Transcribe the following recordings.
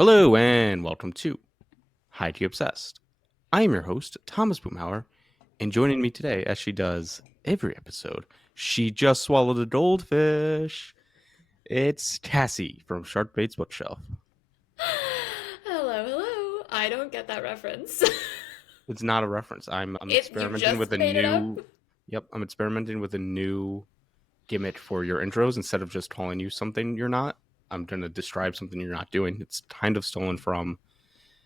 Hello and welcome to Highkey Obsessed. I am your host, Thomas Boomhauer, and joining me today, as she does every episode, she just swallowed a goldfish. It's Cassie from Shark Bait's Bookshelf. Hello, hello. I don't get that reference. It's not a reference. I'm You experimenting with just a made it up? new. Yep, I'm experimenting with a new gimmick for your intros. Instead of just calling you something you're not, I'm going to describe something you're not doing. It's kind of stolen from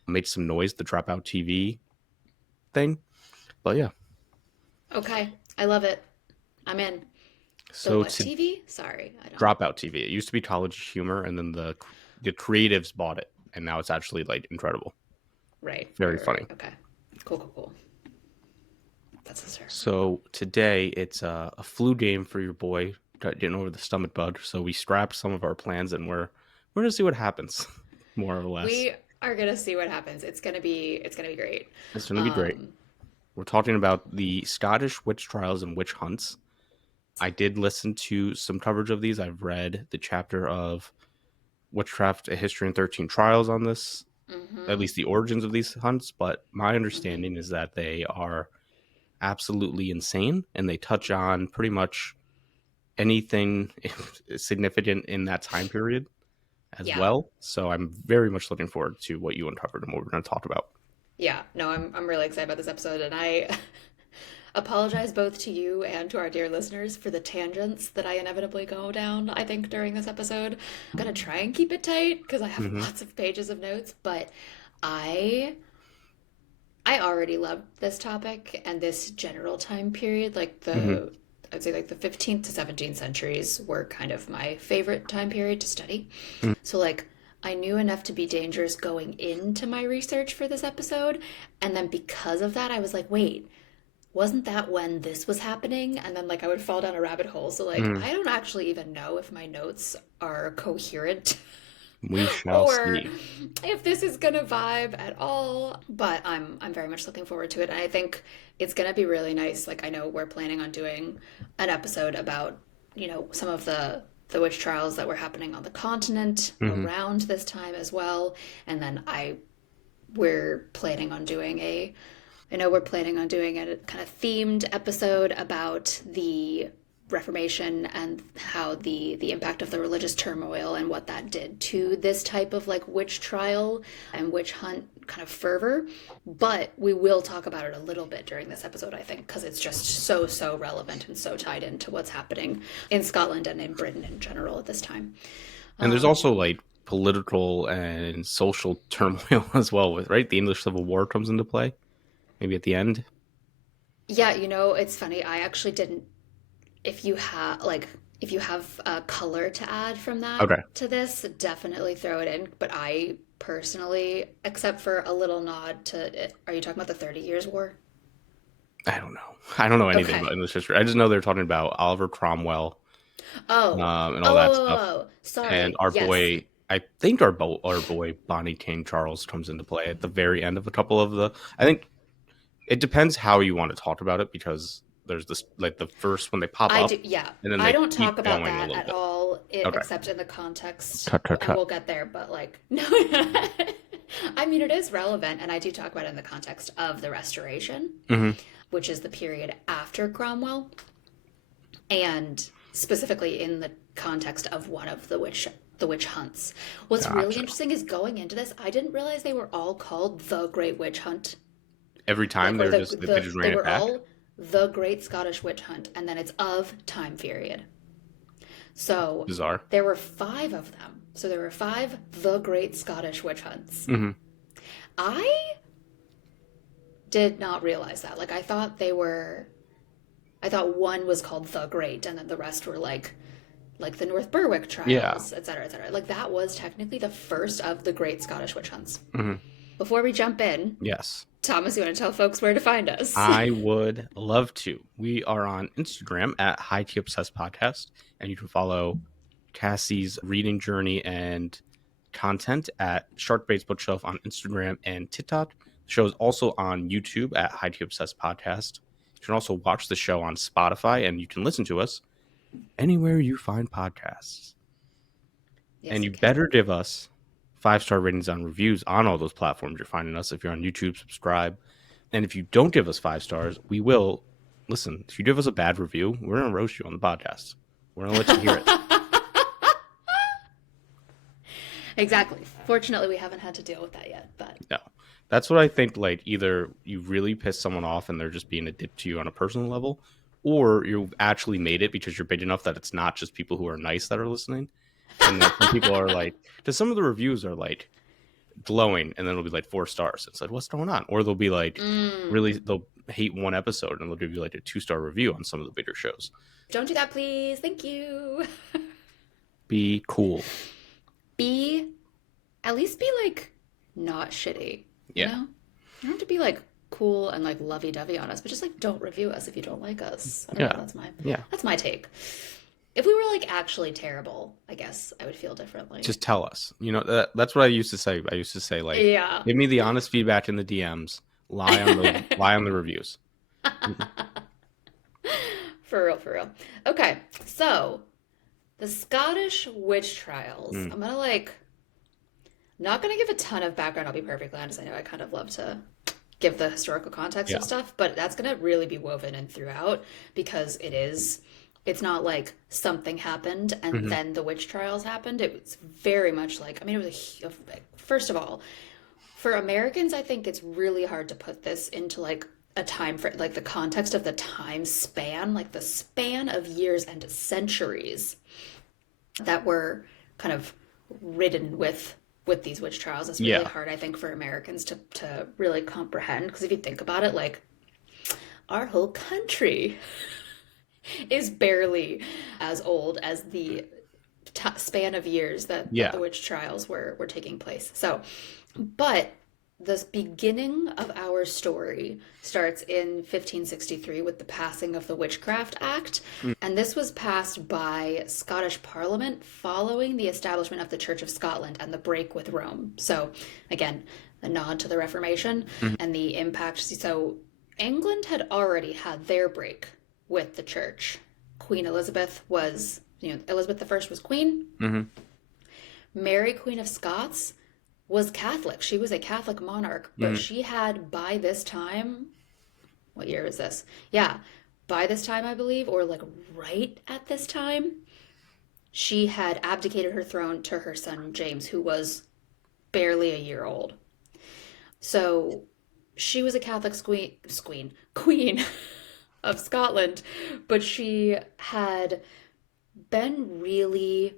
Made Some Noise, the Dropout TV thing. But yeah. Okay, I love it. I'm in. The So what to TV? Sorry, I don't. Dropout TV. It used to be College Humor, and then the creatives bought it, and now it's actually like incredible, Right, very right, funny. right. Okay. Cool, cool, cool. That's a sir. So today it's a flu game for your boy getting over the stomach bug. So we scrapped some of our plans, and we're gonna see what happens, more or less. We are gonna see what happens. It's gonna be great. It's gonna be great. Um, We're talking about the Scottish witch trials and witch hunts. I did listen to some coverage of these. I've read the chapter of Witchcraft: A History and 13 Trials on this, at mm-hmm, least the origins of these hunts, but my mm-hmm. understanding is that they are absolutely insane and they touch on pretty much anything significant in that time period as Yeah, well. So I'm very much looking forward to what you uncovered and what we're going to talk about. yeah. No, I'm really excited about this episode, and I apologize both to you and to our dear listeners for the tangents that I inevitably go down, I think, during this episode. I'm gonna try and keep it tight because I have Mm-hmm. lots of pages of notes, but I I already loved this topic and this general time period. Mm-hmm. I'd say like the 15th to 17th centuries were kind of my favorite time period to study. So like I knew enough to be dangerous going into my research for this episode, and then because of that I was like, wait, wasn't that when this was happening? And then like I would fall down a rabbit hole. So like Mm-hmm. I don't actually even know if my notes are coherent We shall or see. if this is gonna vibe at all. But I'm very much looking forward to it. And I think it's gonna be really nice. Like I know we're planning on doing an episode about, some of the witch trials that were happening on the continent Mm-hmm. around this time as well. And then we're planning on doing a I know we're planning on doing a kind of themed episode about the Reformation and how the impact of the religious turmoil and what that did to this type of like witch trial and witch hunt kind of fervor. But we will talk about it a little bit during this episode, I think, because it's just so relevant and so tied into what's happening in Scotland and in Britain in general at this time. And there's also Um, like political and social turmoil as well, with right. The English Civil War comes into play, maybe at the end. yeah, it's funny. I actually didn't if you have a color to add from that Okay. to this, definitely throw it in. But I personally, except for a little nod to it, are you talking about the 30 Years War? I don't know. I don't know anything Okay. about English history. I just know they're talking about Oliver Cromwell, Oh, and all oh, oh, that oh, stuff. oh, oh. And Sorry. our Yes. boy, I think our boy Bonnie King Charles comes into play at the very end of a couple of the. I think it depends how you want to talk about it because there's this like the first when they pop I up, do. Yeah. and then I they don't keep talk about going a that little at bit. all, Okay. except in the context, Cut, cut, and cut. we'll get there, but like, no. I mean, it is relevant, and I do talk about it in the context of the Restoration, Mm-hmm. which is the period after Cromwell, and specifically in the context of one of the witch hunts. What's really Gotcha. interesting is going into this, I didn't realize they were all called the Great Witch Hunt, Every time like or they just they ran it were back. all the Great Scottish Witch Hunt, and then it's of time period. So Bizarre. there were five of them. So there were five the Great Scottish Witch Hunts. Mm-hmm. I did not realize that. Like I thought one was called The Great, and then the rest were like the North Berwick Yeah. trials, etc., etc. Like that was technically the first of the Great Scottish Witch Hunts. Mm-hmm. Before we jump in, Yes. Thomas, you want to tell folks where to find us? I would love to. We are on Instagram at Highkey Obsessed Podcast, and you can follow Cassie's reading journey and content at Shark Bait's Bookshelf on Instagram and TikTok. The show is also on YouTube at Highkey Obsessed Podcast. You can also watch the show on Spotify, and you can listen to us anywhere you find podcasts. Yes, And you you can. better give us 5-star ratings on reviews on all those platforms you're finding us. If you're on YouTube, subscribe. And if you don't give us 5 stars, we will listen. If you give us a bad review, we're going to roast you on the podcast. We're going to let you hear it. Exactly. Fortunately, we haven't had to deal with that yet, but No. That's what I think. Like, either you really piss someone off and they're just being a dick to you on a personal level, or you've actually made it because you're big enough that it's not just people who are nice that are listening. And that some people are like, because some of the reviews are like glowing, and then it'll be like 4 stars. It's like, what's going on? Or they'll be like, really, they'll hate one episode and they'll give you like a 2-star review on some of the bigger shows. don't do that, please. Thank you. Be cool. At least be like not shitty. You Yeah. know? You don't have to be like cool and like lovey-dovey on us, but just like don't review us if you don't like us. I don't know, that's my take. If we were like actually terrible, I guess I would feel differently. Just tell us. You know, that's what I used to say. I used to say, like, Yeah. give me the honest feedback in the DMs. Lie on the reviews. For real, for real. Okay, so the Scottish witch trials. I'm gonna not gonna give a ton of background. I'll be perfectly honest. I know I kind of love to give the historical context of stuff, but that's gonna really be woven in throughout because it's not like something happened and then the witch trials happened. It was very much like, I mean, it was first of all, for Americans, I think it's really hard to put this into like a time for like the context of the time span, like the span of years and centuries that were kind of ridden with these witch trials. It's really hard, I think, for Americans to really comprehend. Because if you think about it, like our whole country is barely as old as the span of years that the witch trials were taking place. So, but the beginning of our story starts in 1563 with the passing of the Witchcraft Act, and this was passed by Scottish Parliament following the establishment of the Church of Scotland and the break with Rome. So, again, a nod to the Reformation and the impact. So, England had already had their break with the church. Queen Elizabeth was, Elizabeth I was queen. Mary, Queen of Scots, was Catholic. She was a Catholic monarch, but she had by this time, what year is this? Yeah, by this time, I believe, or like right at this time, she had abdicated her throne to her son James, who was barely a year old. So she was a Catholic queen of Scotland, but she had been really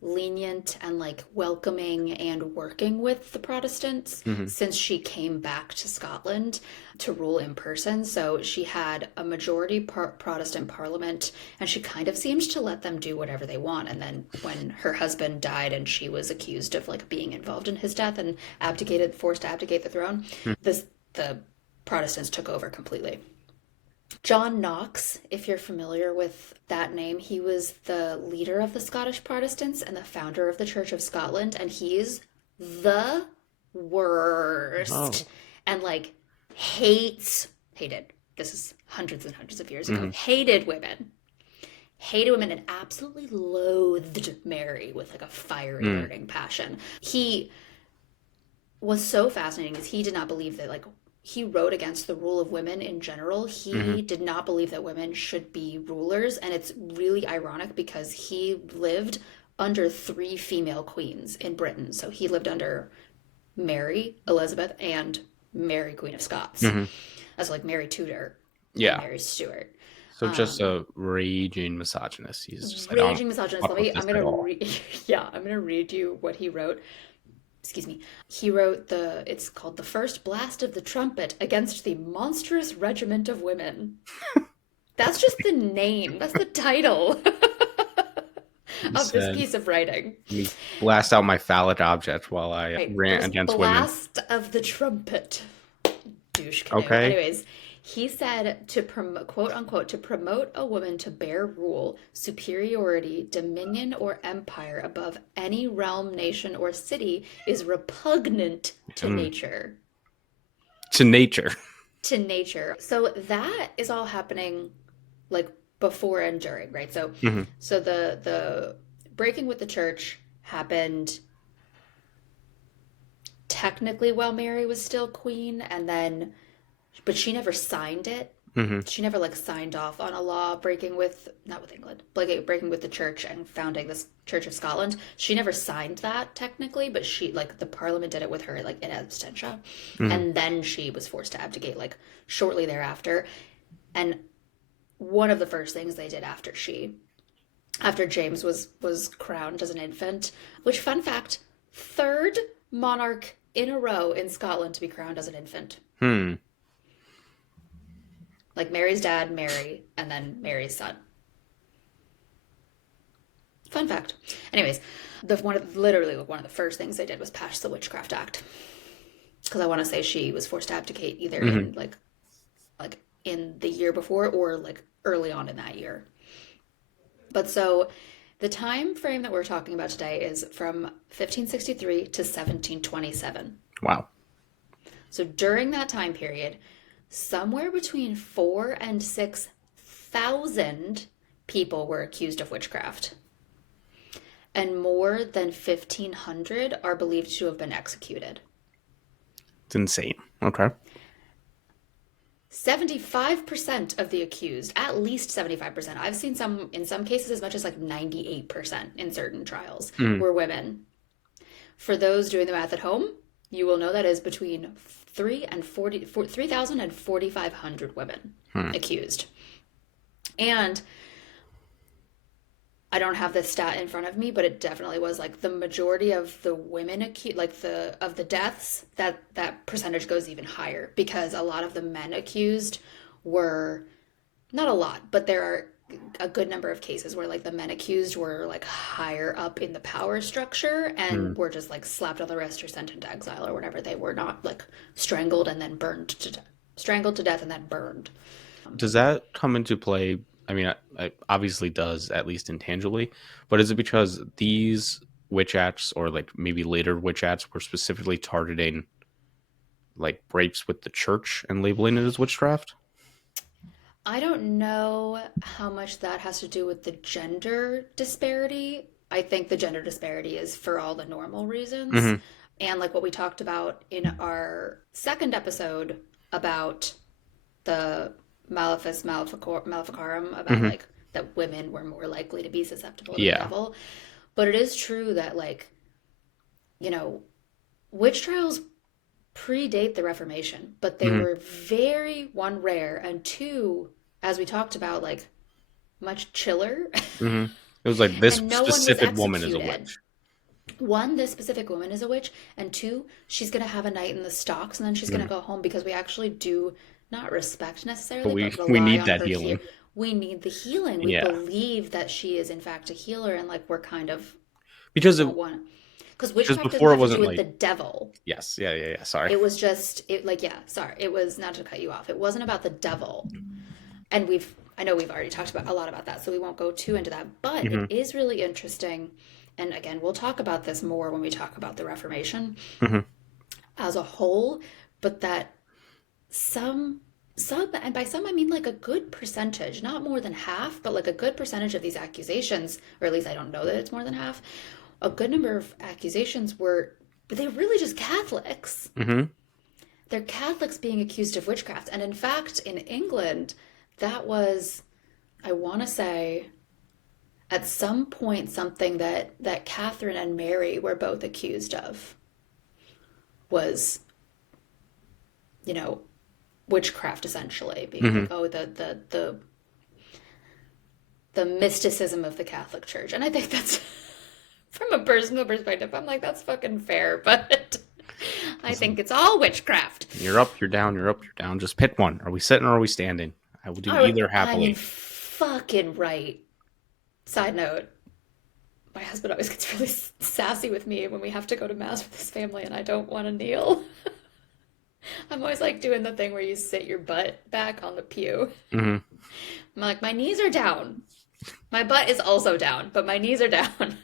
lenient and like welcoming and working with the Protestants since she came back to Scotland to rule in person. So she had a majority Protestant parliament, and she kind of seemed to let them do whatever they want. And then when her husband died and she was accused of like being involved in his death and forced to abdicate the throne, the Protestants took over completely. John Knox, if you're familiar with that name, he was the leader of the Scottish Protestants and the founder of the Church of Scotland, and he's the worst. And like hated, this is hundreds and hundreds of years ago, hated women and absolutely loathed Mary with like a fiery burning passion. He was so fascinating because he did not believe that like he wrote against the rule of women in general. He did not believe that women should be rulers. And it's really ironic because he lived under 3 female queens in Britain. So he lived under Mary, Elizabeth, and Mary, Queen of Scots. As like Mary Tudor and Mary Stuart. So just a raging misogynist. He's just like, raging misogynist. I'm gonna read you what he wrote. Excuse me. He wrote it's called The First Blast of the Trumpet Against the Monstrous Regiment of Women. That's just the name. That's the title of this piece of writing. Me blast out my phallic object while I rant against women. Blast of the Trumpet. Douche canoe. Okay. Anyways, he said to quote unquote, to promote a woman to bear rule, superiority, dominion, or empire above any realm, nation, or city is repugnant to nature. To nature. To nature. So that is all happening like before and during, right? So so the breaking with the church happened technically while Mary was still queen, and then, but she never signed it. Hmm. She never like signed off on a law breaking with, not with England, like breaking with the church and founding this Church of Scotland. She never signed that technically, but she like the Parliament did it with her like in absentia, Hmm. and then she was forced to abdicate like shortly thereafter. And one of the first things they did after James was crowned as an infant, which fun fact, third monarch in a row in Scotland to be crowned as an infant. Hmm. Like Mary's dad, Mary, and then Mary's son. Fun fact. Anyways, literally one of the first things they did was pass the Witchcraft Act, because I want to say she was forced to abdicate either Hmm. in like in the year before or like early on in that year. But so the time frame that we're talking about today is from 1563 to 1727. Wow. So during that time period, somewhere between 4 and 6 thousand people were accused of witchcraft, and more than 1,500 are believed to have been executed. It's insane. Okay. 75% of the accused, at least 75%, I've seen some, in some cases, as much as like 98% in certain trials, Mm. were women. For those doing the math at home, you will know that is between 3,000 and 4,500 women Hmm. accused. And I don't have this stat in front of me, but it definitely was like the majority of the women accused, like the deaths, that percentage goes even higher, because a lot of the men accused were, not a lot, but there are a good number of cases where like the men accused were like higher up in the power structure Hmm. and were just like slapped on the wrist or sent into exile or whatever. They were not like strangled and then burned to death, strangled to death and then burned. Does that come into play? I mean, it obviously does, at least intangibly, but is it because these witch acts, or like maybe later witch acts, were specifically targeting like rapes with the church and labeling it as witchcraft? I don't know how much that has to do with the gender disparity. I think the gender disparity is for all the normal reasons. Hmm. And like what we talked about in our second episode about the Maleficarum, about Hmm. like that women were more likely to be susceptible to the Yeah. devil. But it is true that like, you know, witch trials predate the Reformation, but they Hmm. were very, one, rare, and two, as we talked about, like much chiller. Hmm. It was like this And no one was specific woman is a executed. witch. One, this specific woman is a witch, and two, she's gonna have a night in the stocks and then she's gonna Hmm. go home, because we actually do not respect But necessarily, we but we rely need on that her here. healing. We need the healing. We Yeah, believe that she is in fact a healer, and like we're kind of, we because it don't want, because because witchcraft doesn't before it have to do wasn't with the like, devil. yes, yeah, yeah, yeah. Sorry. It was just it, like, yeah, sorry. It was, not to cut you off. It wasn't about the devil. And I know we've already talked about a lot about that, so we won't go too into that, but it Hmm. is really interesting. And again, we'll talk about this more when we talk about the Reformation Hmm. as a whole, but that some, and by some I mean like a good percentage, not more than half, but like a good percentage of these accusations, or at least I don't know that it's more than half, a good number of accusations were, they really just Catholics. Hmm. They're Catholics being accused of witchcraft. And in fact, in England, that was, I want to say, at some point, something that Catherine and Mary were both accused of was, you know, witchcraft, essentially being like, Hmm. oh, the mysticism of the Catholic Church. And I think that's, from a personal perspective, I'm like, that's fucking fair, but I think it's all witchcraft. You're up, you're down, you're up, you're down. Just pick one. Are we sitting or are we standing? I will do Oh, either I mean, happily. fucking right. Side note, my husband always gets really sassy with me when we have to go to mass with his family and I don't want to kneel. I'm always like doing the thing where you sit your butt back on the pew. Hmm. I'm like, my knees are down. My butt is also down, but my knees are down.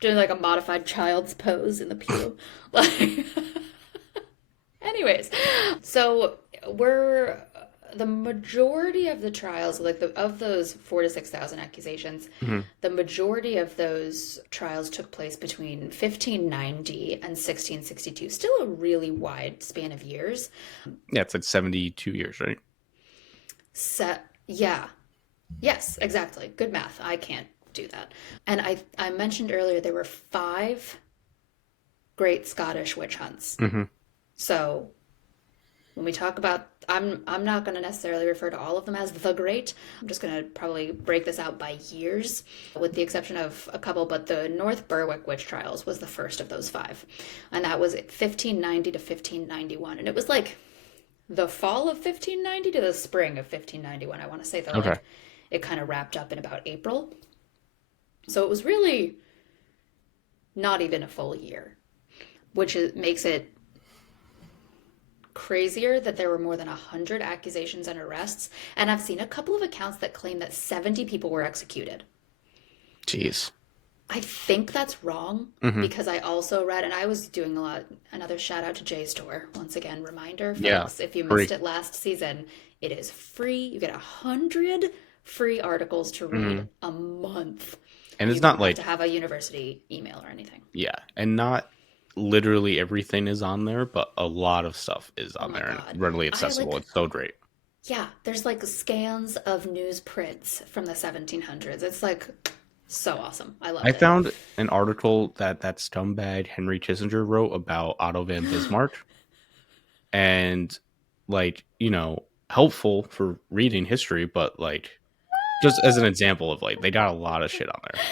Doing like a modified child's pose in the pew. Like, anyways, so we're the majority of the trials, like of those 4 to 6 thousand accusations, Hmm. the majority of those trials took place between 1590 and 1662. Still a really wide span of years. Yeah, it's like 72 years, right? Yeah, yes, exactly. Good math. I can't do that. And I mentioned earlier there were five great Scottish witch hunts. Hmm. So when we talk about, I'm not going to necessarily refer to all of them as the great. I'm just going to probably break this out by years, with the exception of a couple. But the North Berwick witch trials was the first of those five, and that was 1590 to 1591, and it was like the fall of 1590 to the spring of 1591. I want to say that Okay. like it kind of wrapped up in about April, so it was really not even a full year, makes it crazier that there were more than 100 accusations and arrests. And I've seen a couple of accounts that claim that 70 people were executed. Jeez. I think that's wrong Hmm. because I also read, and I was doing a lot, another shout out to JSTOR. Once again, reminder, Yeah. folks, if you missed Free. it last season, it is free. You get 100 free articles to read Hmm. a month. And And it's you not don't have like, to have a university email or anything. yeah, and not literally everything is on there, but a lot of stuff is Oh on my there and God. readily I accessible. like It's so great. Yeah, there's like scans of newsprints from the 1700s. It's like so awesome. I I loved it. found an article that scumbag Henry Kissinger wrote about Otto von Bismarck, and like, helpful for reading history, but like just as an example of like they got a lot of shit on there.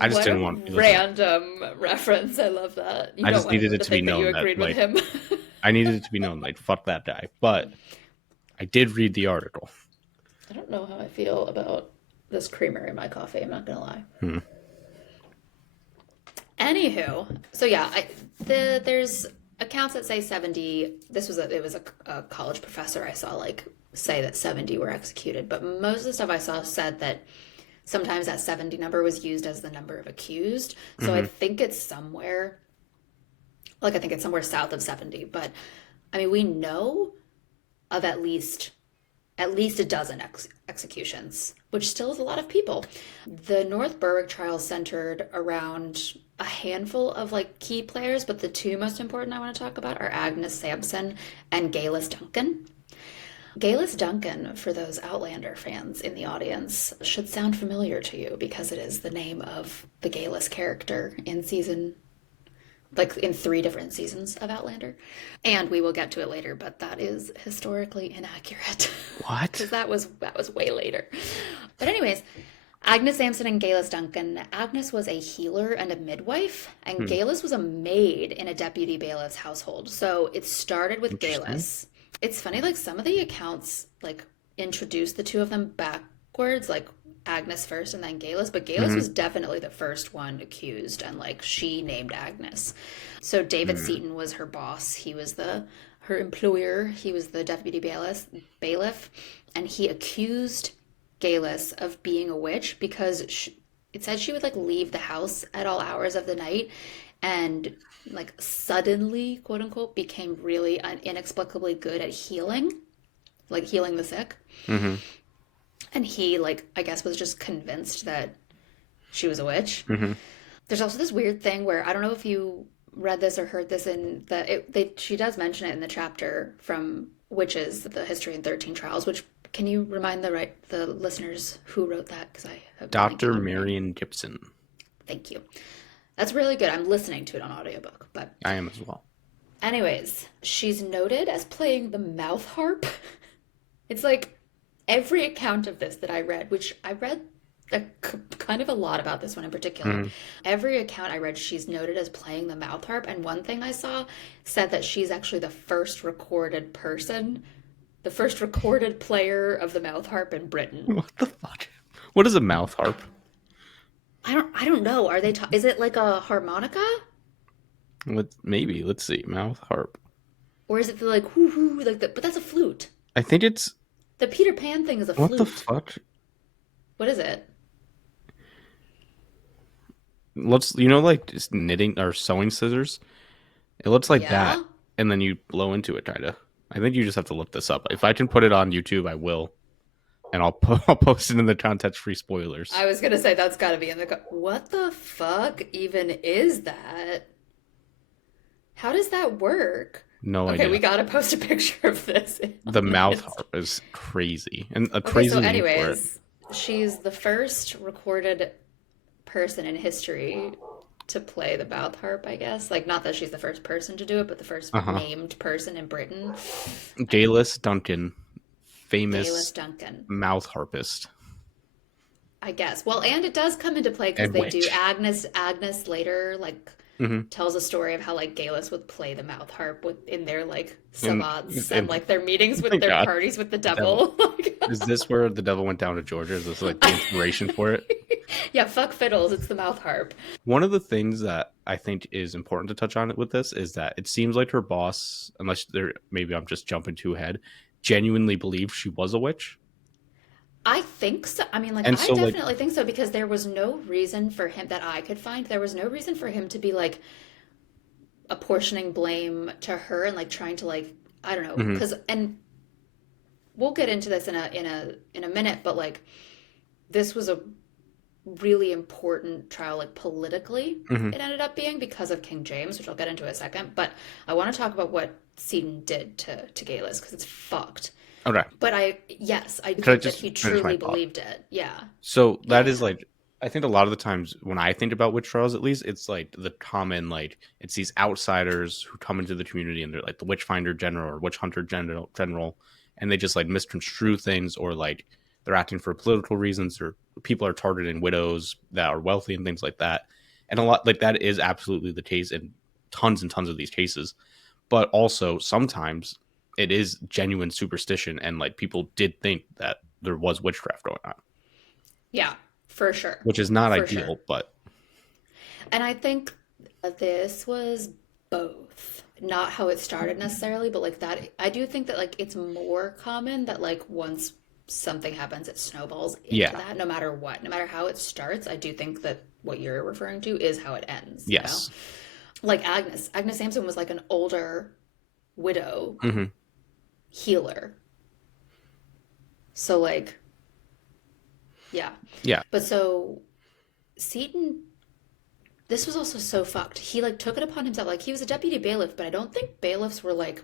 I just What didn't a want listen. random reference. I love that. You I don't just want needed anyone it to to be think that you known that agreed with like him. I needed it to be known like fuck that guy. But I did read the article. I don't know how I feel about this creamer in my coffee. I'm not gonna lie. Hmm. Anywho, so yeah, there's accounts that say 70. It was a college professor I saw like say that 70 were executed, but most of the stuff I saw said that sometimes that 70 number was used as the number of accused. So I Hmm. think it's somewhere, like, I think it's somewhere south of 70. But I mean, we know of at least a dozen executions, which still is a lot of people. The North Berwick trial centered around a handful of like key players, but the two most important I want to talk about are Agnes Sampson and Galus Duncan. Galus Duncan, for those Outlander fans in the audience, should sound familiar to you because it is the name of the Galus character in in 3 different seasons of Outlander. And we will get to it later, but that is historically inaccurate What? because that was way later. But anyways, Agnes Sampson and Galus Duncan. Agnes was a healer and a midwife, and Hmm. Galus was a maid in a deputy bailiff's household. So it started with Interesting. Galus. It's funny, like some of the accounts like introduce the two of them backwards, like Agnes first and then Galus, but Galus Hmm. was definitely the first one accused, and like she named Agnes. So David Hmm. Seaton was her boss. He was the her employer. He was the deputy bailiff, and he accused Galus of being a witch because it said she would like leave the house at all hours of the night and like suddenly, quote unquote, became really inexplicably good at healing, like healing the sick. Hmm. And he, like, I guess was just convinced that she was a witch. Hmm. There's also this weird thing where I don't know if you read this or heard this in she does mention it in the chapter from Witches, the History in 13 Trials, which can you remind the listeners who wrote that? Because I have been Dr. blanking on her name. Marion Gibson. Thank you. That's really good. I'm listening to it on audiobook. But I am as well. anyways, she's noted as playing the mouth harp. It's like every account of this that I read, which I read kind of a lot about this one in particular. Hmm. Every account I read, she's noted as playing the mouth harp. And one thing I saw said that she's actually the first recorded player of the mouth harp in Britain. What the fuck? What is a mouth harp? I don't know. Is it like a harmonica? Maybe. Let's see. Mouth harp. Or is it the like whoo hoo but that's a flute. I think it's The Peter Pan thing is a what the flute. fuck? What is it? Looks like just knitting or sewing scissors. It looks like that, Yeah? and then you blow into it, kinda. I think you just have to look this up. If I can put it on YouTube, I will, and I'll post it in the context-free spoilers. I was gonna say that's gotta be in the. What the fuck even is that? How does that work? No Okay, we idea. gotta post a picture of this The on mouth Insta. harp is crazy, and a Okay, so crazy name for it. anyways, she's the first recorded person in history to play the mouth harp, I guess. Like, not that she's the first person to do it, but the first Uh huh. named person in Britain. And Galis Duncan, Gaylus famous Duncan, mouth harpist I guess. Well, and it does come into play because and they do witch. Agnes later, like, Mm-hmm. tells a story of how like Galus would play the mouth harp in their like And sabbats and and like their meetings my with their God, parties with the the devil. devil. Is this where the devil went down to Georgia? Is this like the inspiration for it? Yeah, fuck fiddles, it's the mouth harp. One of the things that I think is important to touch on with this is that it seems like her boss, unless there maybe I'm just jumping too ahead, genuinely believed she was a witch. I think so. I mean, like, And I so like definitely think so because there was no reason for him that I could find. There was no reason for him to be like apportioning blame to her and like trying to like I don't know mhm, because and we'll get into this in a minute, but like this was a really important trial, like politically, mhm. it ended up being because of King James, which I'll get into in a second. But I want to talk about what Seton did to Galus because it's fucked. Okay. But yes, I do Could I think that just he finish my truly thought? believed it. Yeah. So Yeah, that is yeah. like I think a lot of the times when I think about witch trials, at least, it's like the common like it's these outsiders who come into the community and they're like the witch finder general or witch hunter general, and they just like misconstrue things or like they're acting for political reasons or people are targeting widows that are wealthy and things like that. And a lot like that is absolutely the case in tons and tons of these cases. But also sometimes it is genuine superstition and like people did think that there was witchcraft going on, Yeah, for sure. which is not For sure. ideal, but And I think that this was both. Not how it started necessarily, but like that, I do think that like it's more common that like once something happens, it snowballs into yeah, that no matter what. No matter how it starts, I do think that what you're referring to is how it ends, you know? yes. Like Agnes Sampson was like an older widow Hmm. healer. So like, yeah. Yeah. But so Seton, this was also so fucked. He like took it upon himself. Like he was a deputy bailiff, but I don't think bailiffs were like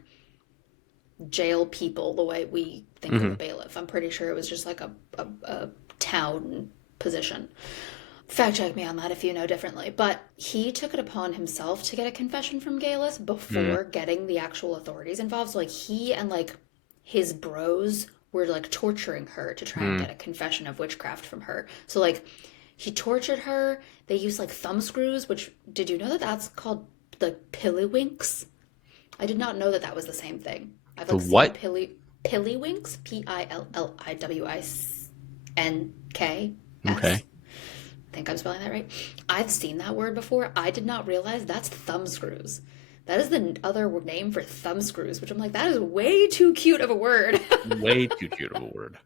jail people the way we think of Hmm. a bailiff. I'm pretty sure it was just like a town position. Fact check me on that if you know differently. But he took it upon himself to get a confession from Galus Mm. before getting the actual authorities involved. So like he and like his bros were like torturing her to try and Mm. get a confession of witchcraft from her. So like he tortured her. They used like thumb screws, which did you know that that's called like pillywinks? I did not know that that was the same thing. I've The like seen what? pillywinks, Pilliwinks. Okay. I think I'm spelling that right. I've seen that word before. I did not realize that's thumb screws. That is the other name for thumb screws, which I'm like, that is way too cute of a word. Way too cute of a word.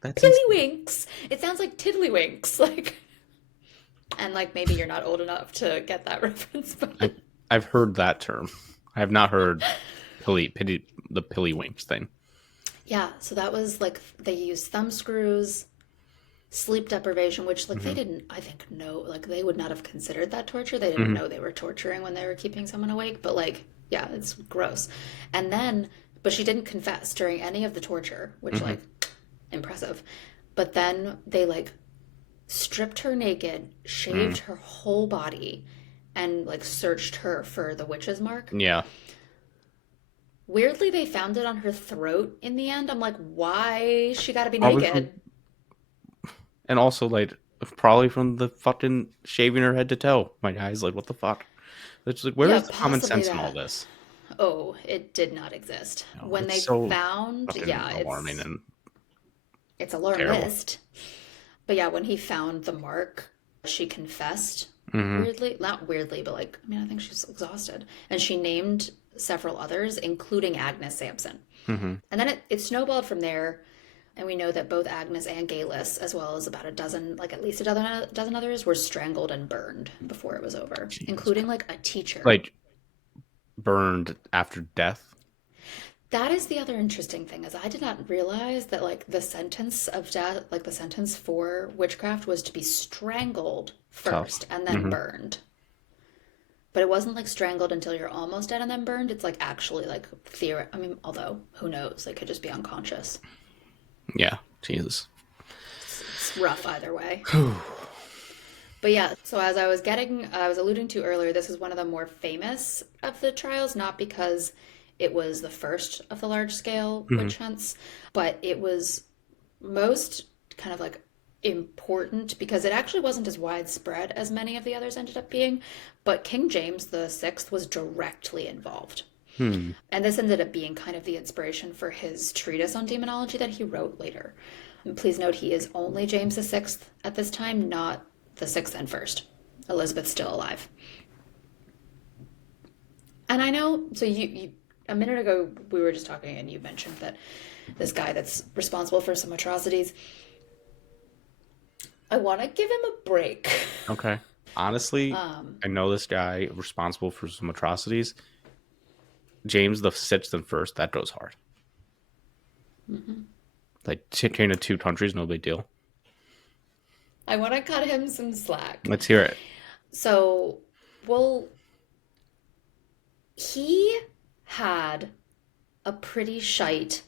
That's insane. Pillywinks. It sounds like tiddlywinks. Like, and like maybe you're not old enough to get that reference, I, but I've heard that term. I have not heard the pilly winks thing. yeah. So that was like they used thumb screws, sleep deprivation, which like they Hmm. didn't, I think, know. Like they would not have considered that torture. They didn't Hmm. know they were torturing when they were keeping someone awake. But like, yeah, it's gross. And then, but she didn't confess during any of the torture, which Hmm. like impressive. But then they like stripped her naked, Mm. shaved her whole body, and like searched her for the witch's mark. Yeah. Weirdly, they found it on her throat in the end. I'm like, why she got to be Probably from, naked? and also like probably from the fucking shaving her head to toe. My guy's like, what the fuck? It's like, where Yeah, is the common possibly sense in all that. this? Oh, it did not exist. No, When it's they so found, fucking yeah, alarming and it's terrible. alarmist. But yeah, when he found the mark, she confessed Hmm. weirdly, not weirdly, but like I mean, I think she's exhausted. And she named several others, including Agnes Sampson. Hmm. And then it snowballed from there. And we know that both Agnes and Galus, as well as about a dozen, like at least a dozen others, were strangled and burned before it was over, Jesus including Christ. like a teacher. Like burned after death. That is the other interesting thing is I did not realize that like the sentence of death, like the sentence for witchcraft was to be strangled Tough. first and then Hmm. burned. But it wasn't like strangled until you're almost dead and then burned. It's like actually like theory. I mean, although who knows? They could just be unconscious. Yeah. Jesus. It's rough either way. But yeah, so as I was alluding to earlier, this is one of the more famous of the trials, not because it was the first of the large scale Hmm. witch hunts, but it was most kind of like important because it actually wasn't as widespread as many of the others ended up being. But King James the Sixth was directly involved. Hmm. And this ended up being kind of the inspiration for his treatise on demonology that he wrote later. And please note he is only James the Sixth at this time, not the sixth and first. Elizabeth's still alive. And I know, so you a minute ago we were just talking and you mentioned that this guy that's responsible for some atrocities, I want to give him a break. Okay. Honestly, um, I know this guy responsible for some atrocities. James the Sixth and First, that goes hard. Like chain of two countries, no big deal. I want to cut him some slack. Let's hear it. So, well, he had a pretty shite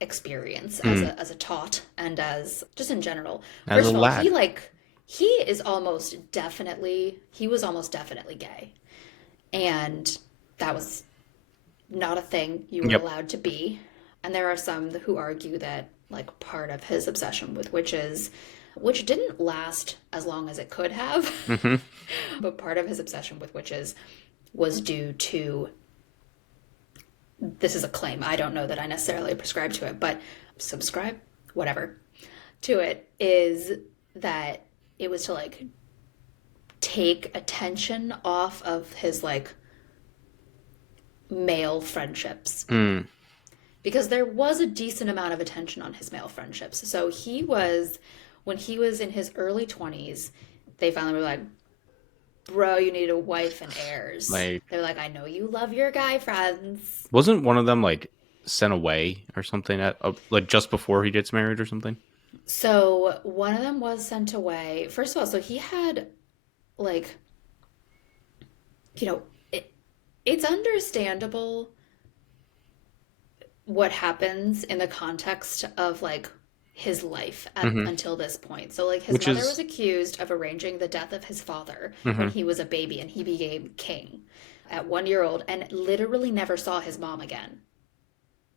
experience Hmm. as a tot and as just in general. As a First of all, lad. he was almost definitely gay. And that was not a thing you were Yep. allowed to be. And there are some who argue that like part of his obsession with witches, which didn't last as long as it could have, Hmm. but part of his obsession with witches was due to, this is a claim. I don't know that I necessarily prescribe to it, but subscribe, whatever, to it is that it was to like take attention off of his like male friendships Mm. because there was a decent amount of attention on his male friendships. So he was, when he was in his early 20s, they finally were like, bro, you need a wife and heirs. Like, They're like, I know you love your guy friends. wasn't one of them like sent away or something at like just before he gets married or something? So one of them was sent away. First of all, so he had like, you know, it's understandable what happens in the context of like his life Hmm. until this point. So like his Which mother was is, accused of arranging the death of his father when hmm, he was a baby and he became king at 1 year old and literally never saw his mom again.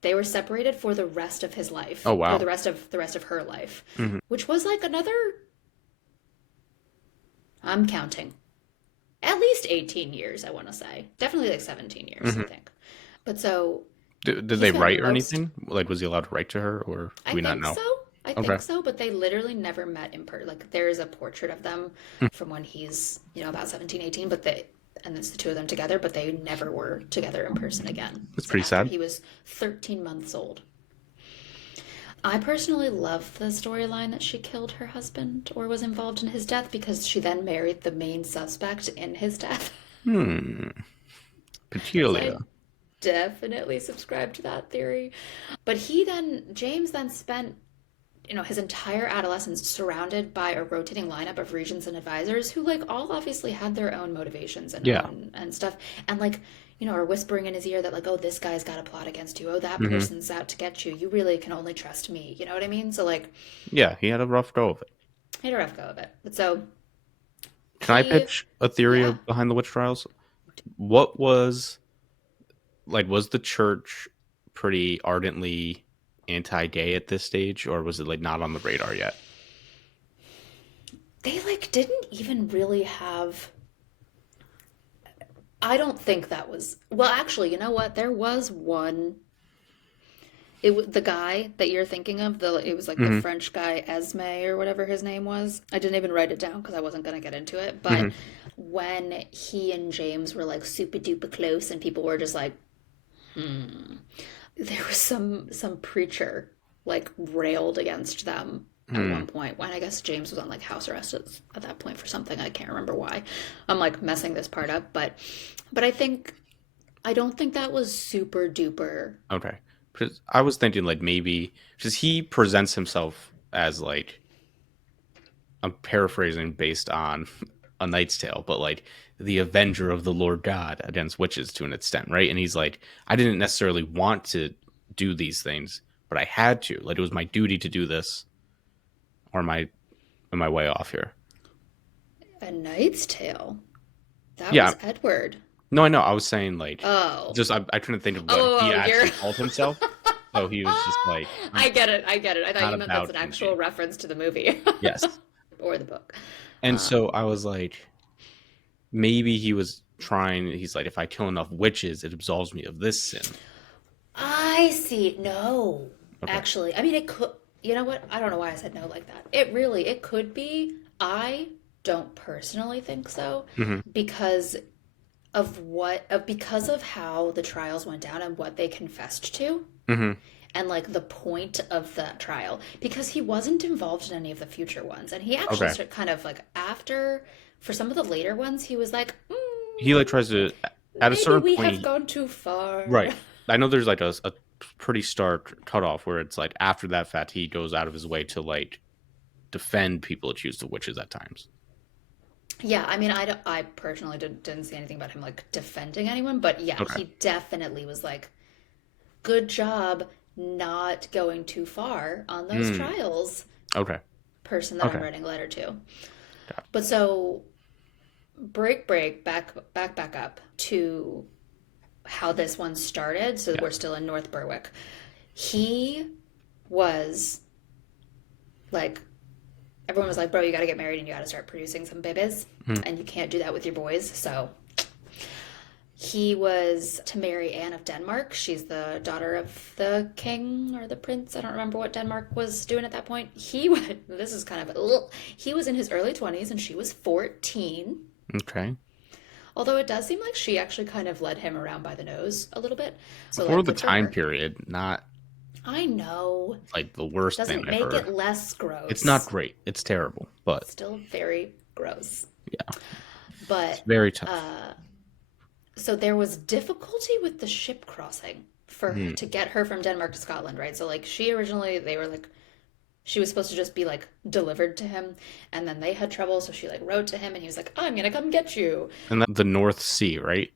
They were separated for the rest of his oh life, or wow. the rest of her life, Hmm. which was like another, I'm counting, at least 18 years, I want to say. Definitely like 17 years, I Hmm. think. But so Did he they spent write or most, anything? Like, was he allowed to write to her, or do I we not think know? so. I Okay. think so, but they literally never met in person. Like there is a portrait of them Mm. from when he's, about 17, 18, but and it's the two of them together, but they never were together in person again. That's So pretty after sad. he was 13 months old. I personally love the storyline that she killed her husband or was involved in his death because she then married the main suspect in his death. Hmm. So Peculiar. I definitely subscribe to that theory. But James then spent, his entire adolescence surrounded by a rotating lineup of regents and advisors who like all obviously had their own motivations and Yeah. own and stuff and like are whispering in his ear that like, oh, this guy's got a plot against you, oh, that Hmm. person's out to get you, you really can only trust me, you know what I mean? So like Yeah, he had a rough go of it. he had a rough go of it, but so Can I he pitch a theory yeah, of behind the witch trials? What was like? Was the church pretty ardently anti-gay at this stage, or was it like not on the radar yet? they like didn't even really have, I don't think that was, well, actually, you know what, there was one. The guy that you're thinking of, it was like the Hmm. French guy Esme or whatever his name was. I didn't even write it down because I wasn't gonna get into it. But Hmm. when he and James were like super duper close, and people were just like, there was some preacher like railed against them at Hmm. one point when I guess James was on like house arrest at that point for something. I can't remember why. I'm like messing this part up, but I think I don't think that was super duper. Okay. Because I was thinking like maybe because he presents himself as like I'm paraphrasing based on A Knight's Tale, but like the avenger of the Lord God against witches to an extent, right? And he's like, I didn't necessarily want to do these things, but I had to. Like it was my duty to do this. Or am I way off here? A Knight's Tale. That Yeah. was Edward. No, I know. I was saying like Oh. just I couldn't think of what he Oh, you're. actually called himself. So he was just like, I'm I get it. I get it. I thought not you meant that's about an actual changing. reference to the movie Yes. or the book. And so Um, I was like, maybe he was trying, he's like, if I kill enough witches, it absolves me of this sin. I see. No, Okay. actually, I mean, it could. You know what? I don't know why I said no like that. It could be. I don't personally think so Hmm. because because of how the trials went down and what they confessed to Hmm. and like the point of that trial because he wasn't involved in any of the future ones and he actually Okay. kind of like after for some of the later ones he was like He like tries to, at a maybe certain we point, have gone too far. right. I know there's like a pretty stark cutoff where it's like after that fact, he goes out of his way to like defend people accused of witches at times. Yeah, I mean, I personally didn't see anything about him like defending anyone, but yeah, Okay. he definitely was like, good job not going too far on those Mm. trials, Okay. person that I'm Okay. writing a letter to. Got But so back up to how this one started. So it. we're still in North Berwick. He was like, everyone was like, bro, you got to get married and you got to start producing some babies. Yeah. And you can't do that with your boys. So he was to marry Anne of Denmark. She's the daughter of the king or the prince. I don't remember what Denmark was doing at that point. This is kind of, he was in his early 20s and she was 14. Okay. Although it does seem like she actually kind of led him around by the nose a little bit. So, For like, the good for time her. period, not I know. like the worst thing Doesn't I've make heard. it less It's not gross. great. It's terrible, but Still very gross. yeah, it's But, very tough. uh, so there was difficulty with the ship crossing for Hmm. to get her from Denmark to Scotland, right? So, like, they were like, she was supposed to just be like delivered to him, and then they had trouble, so she like wrote to him, and he was like, "I'm gonna come get you." And the North Sea, right?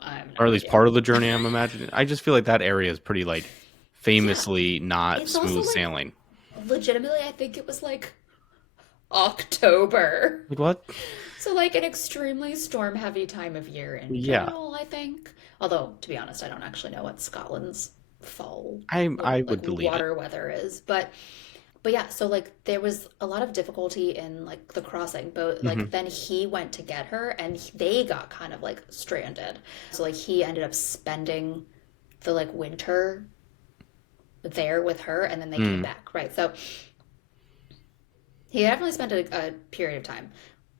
I have no Or at least idea. part of the journey. I'm imagining. I just feel like that area is pretty like Yeah, famously not it's also smooth like sailing. legitimately, I think it was like October. Like what? So, like, an extremely storm heavy time of year in Yeah, general, I think. Although, to be honest, I don't actually know what Scotland's fall, I like, would believe it. water weather is. But yeah, so, like, there was a lot of difficulty in, like, the crossing. But, Hmm. like, then he went to get her and they got kind of, like, stranded. So, like, he ended up spending the, like, winter there with her and then they came Mm. back, right? So, he definitely spent a period of time.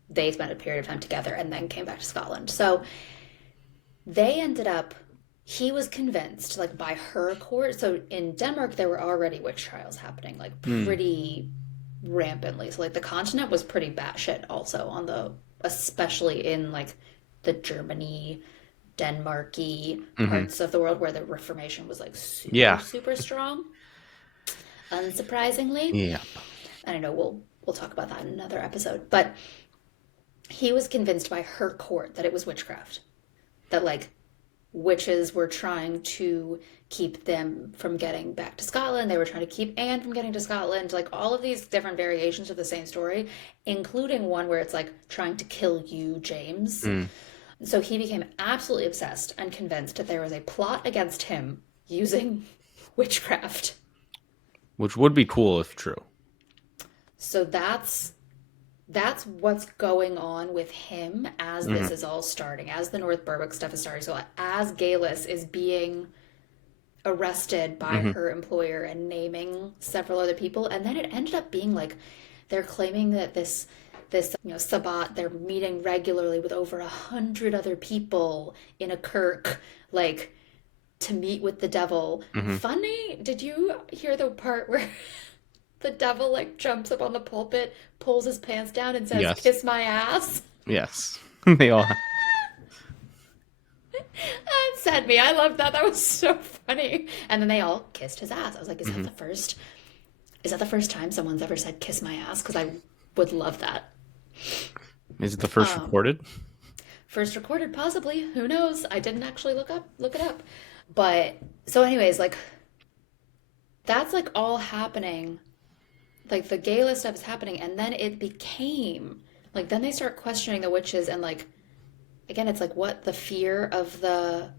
They spent a period of time together and then came back to Scotland. So they ended up, he was convinced, like by her court. So in Denmark, there were already witch trials happening, like Mm. pretty rampantly. So like the continent was pretty batshit also especially in like the Germany, Denmarky Hmm. parts of the world where the Reformation was like super, Yeah. super strong. Unsurprisingly, Yeah. and I know we'll talk about that in another episode, but he was convinced by her court that it was witchcraft. That like witches were trying to keep them from getting back to Scotland. They were trying to keep Anne from getting to Scotland. Like all of these different variations of the same story, including one where it's like trying to kill you, James. Mm. So he became absolutely obsessed and convinced that there was a plot against him using witchcraft. Which would be cool if true. So that's what's going on with him as Hmm. this is all starting, as the North Berwick stuff is starting. So as Galus is being arrested by Hmm. her employer and naming several other people, and then it ended up being like they're claiming that this Sabbat, they're meeting regularly with over 100 other people in a kirk, like to meet with the devil. Hmm. Funny, did you hear the part where the devil like jumps up on the pulpit, pulls his pants down, and says, Yes. "Kiss my ass"? Yes. They all. sent me. I loved that. That was so funny. And then they all kissed his ass. I was like, is that Hmm. the first? Is that the first time someone's ever said "kiss my ass"? Because I would love that. Is it the first Um, recorded? First recorded, possibly. Who knows? I didn't actually look it up. But so, anyways, like that's like all happening. Like the gala stuff is happening, and then it became like then they start questioning the witches, and like again, it's like what the fear of the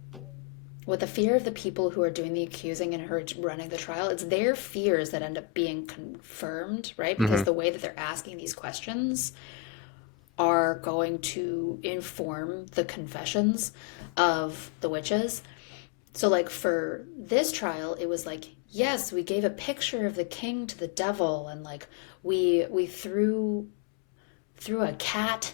people who are doing the accusing and who are running the trial, it's their fears that end up being confirmed, right? Because Hmm. the way that they're asking these questions are going to inform the confessions of the witches. So, like, for this trial, it was like, yes, we gave a picture of the king to the devil, and like, we threw a cat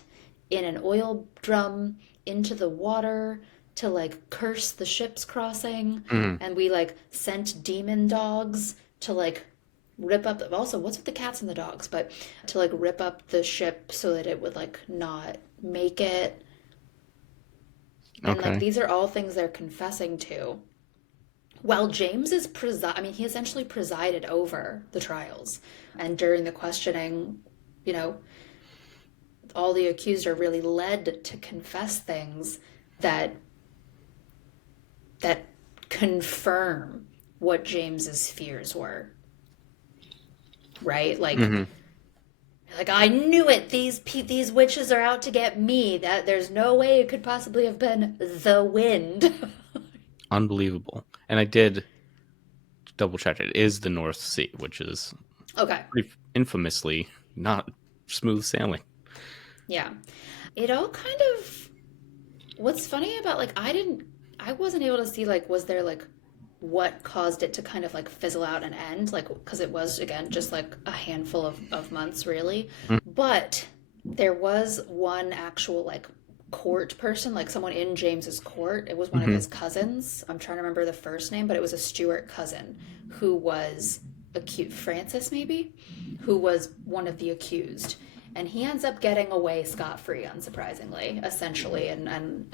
in an oil drum into the water to like curse the ships crossing, Hmm. and we like sent demon dogs to like rip up also what's with the cats and the dogs, but to like rip up the ship so that it would like not make it. And like Okay. these are all things they're confessing to while James is I mean he essentially presided over the trials, and during the questioning, you know, all the accused are really led to confess things that that confirm what James's fears were, right? Hmm. Like I knew it. These witches are out to get me. That there's no way it could possibly have been the wind. Unbelievable. And I did double check. It is the North Sea, which is Okay. pretty infamously not smooth sailing. Yeah. It all kind of what's funny about like I wasn't able to see like was there like what caused it to kind of like fizzle out and end like because it was again just like a handful of months really, but there was one actual like court person, like someone in James's court. It was one of Mm-hmm. his cousins. I'm trying to remember the first name, but it was a Stuart cousin who was accused, Francis maybe, who was one of the accused, and he ends up getting away scot-free unsurprisingly essentially, and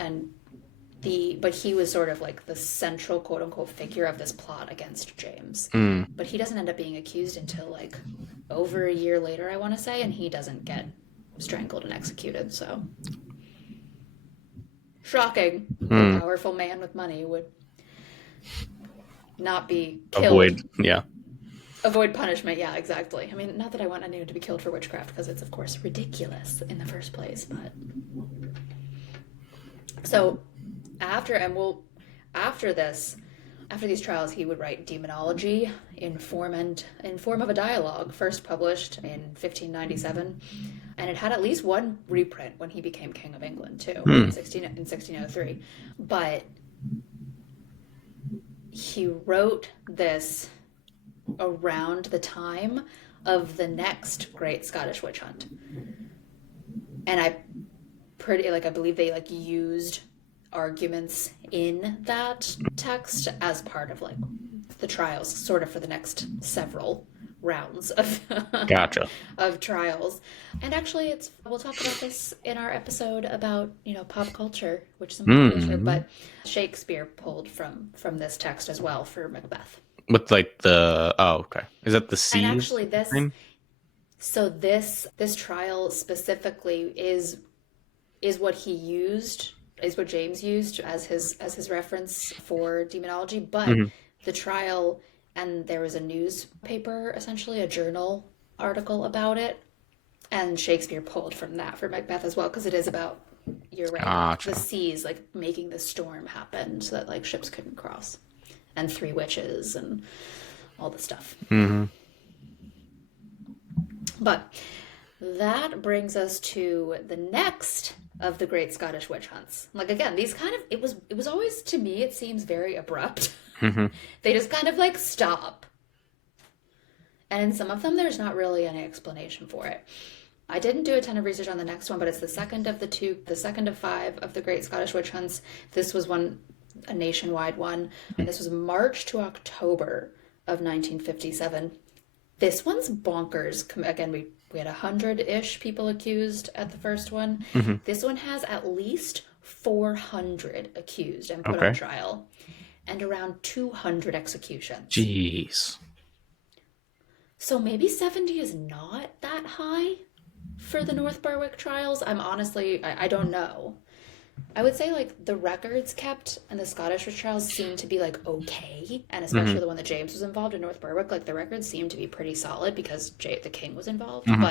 but he was sort of like the central quote unquote figure of this plot against James. Mm. But he doesn't end up being accused until like over a year later, I want to say, and he doesn't get strangled and executed. So shocking. The Mm. powerful man with money would not be killed. Avoid. Yeah. Avoid punishment. Yeah, exactly. I mean, not that I want anyone to be killed for witchcraft because it's, of course, ridiculous in the first place. But so after, and we'll, after this, after these trials, he would write Demonology in form of a dialogue, first published in 1597, and it had at least one reprint when he became King of England too Mm. in 1603. But he wrote this around the time of the next Great Scottish Witch Hunt, and I believe they like used arguments in that text as part of like the trials, sort of for the next several rounds of Gotcha. of trials. And actually, it's we'll talk about this in our episode about pop culture, which some pop culture, Mm. but Shakespeare pulled from this text as well for Macbeth. With like the okay. Is that the And seas actually, thing? this trial specifically is what he used, is what James used as his reference for demonology. But Hmm. the trial, and there was a newspaper, essentially a journal article about it, and Shakespeare pulled from that for Macbeth as well because it is about, you're right, like the Gotcha. seas like making the storm happen so that like ships couldn't cross, and three witches and all the stuff. Hmm. But that brings us to the next of the Great Scottish Witch Hunts. Like again, these kind of it was always, to me it seems very abrupt. Hmm. They just kind of like stop. And in some of them there's not really any explanation for it. I didn't do a ton of research on the next one, but it's the second of five of the Great Scottish Witch Hunts. This was a nationwide one, and this was March to October of 1957. This one's bonkers. Again, we had 100-ish people accused at the first one. Hmm. This one has at least 400 accused and put on Okay. trial, and around 200 executions. Jeez. So maybe 70 is not that high for the North Berwick trials. I don't know. I would say like the records kept and the Scottish witch trials seem to be like okay, and Hmm. especially the one that James was involved in North Berwick, like the records seem to be pretty solid because the king was involved. Hmm.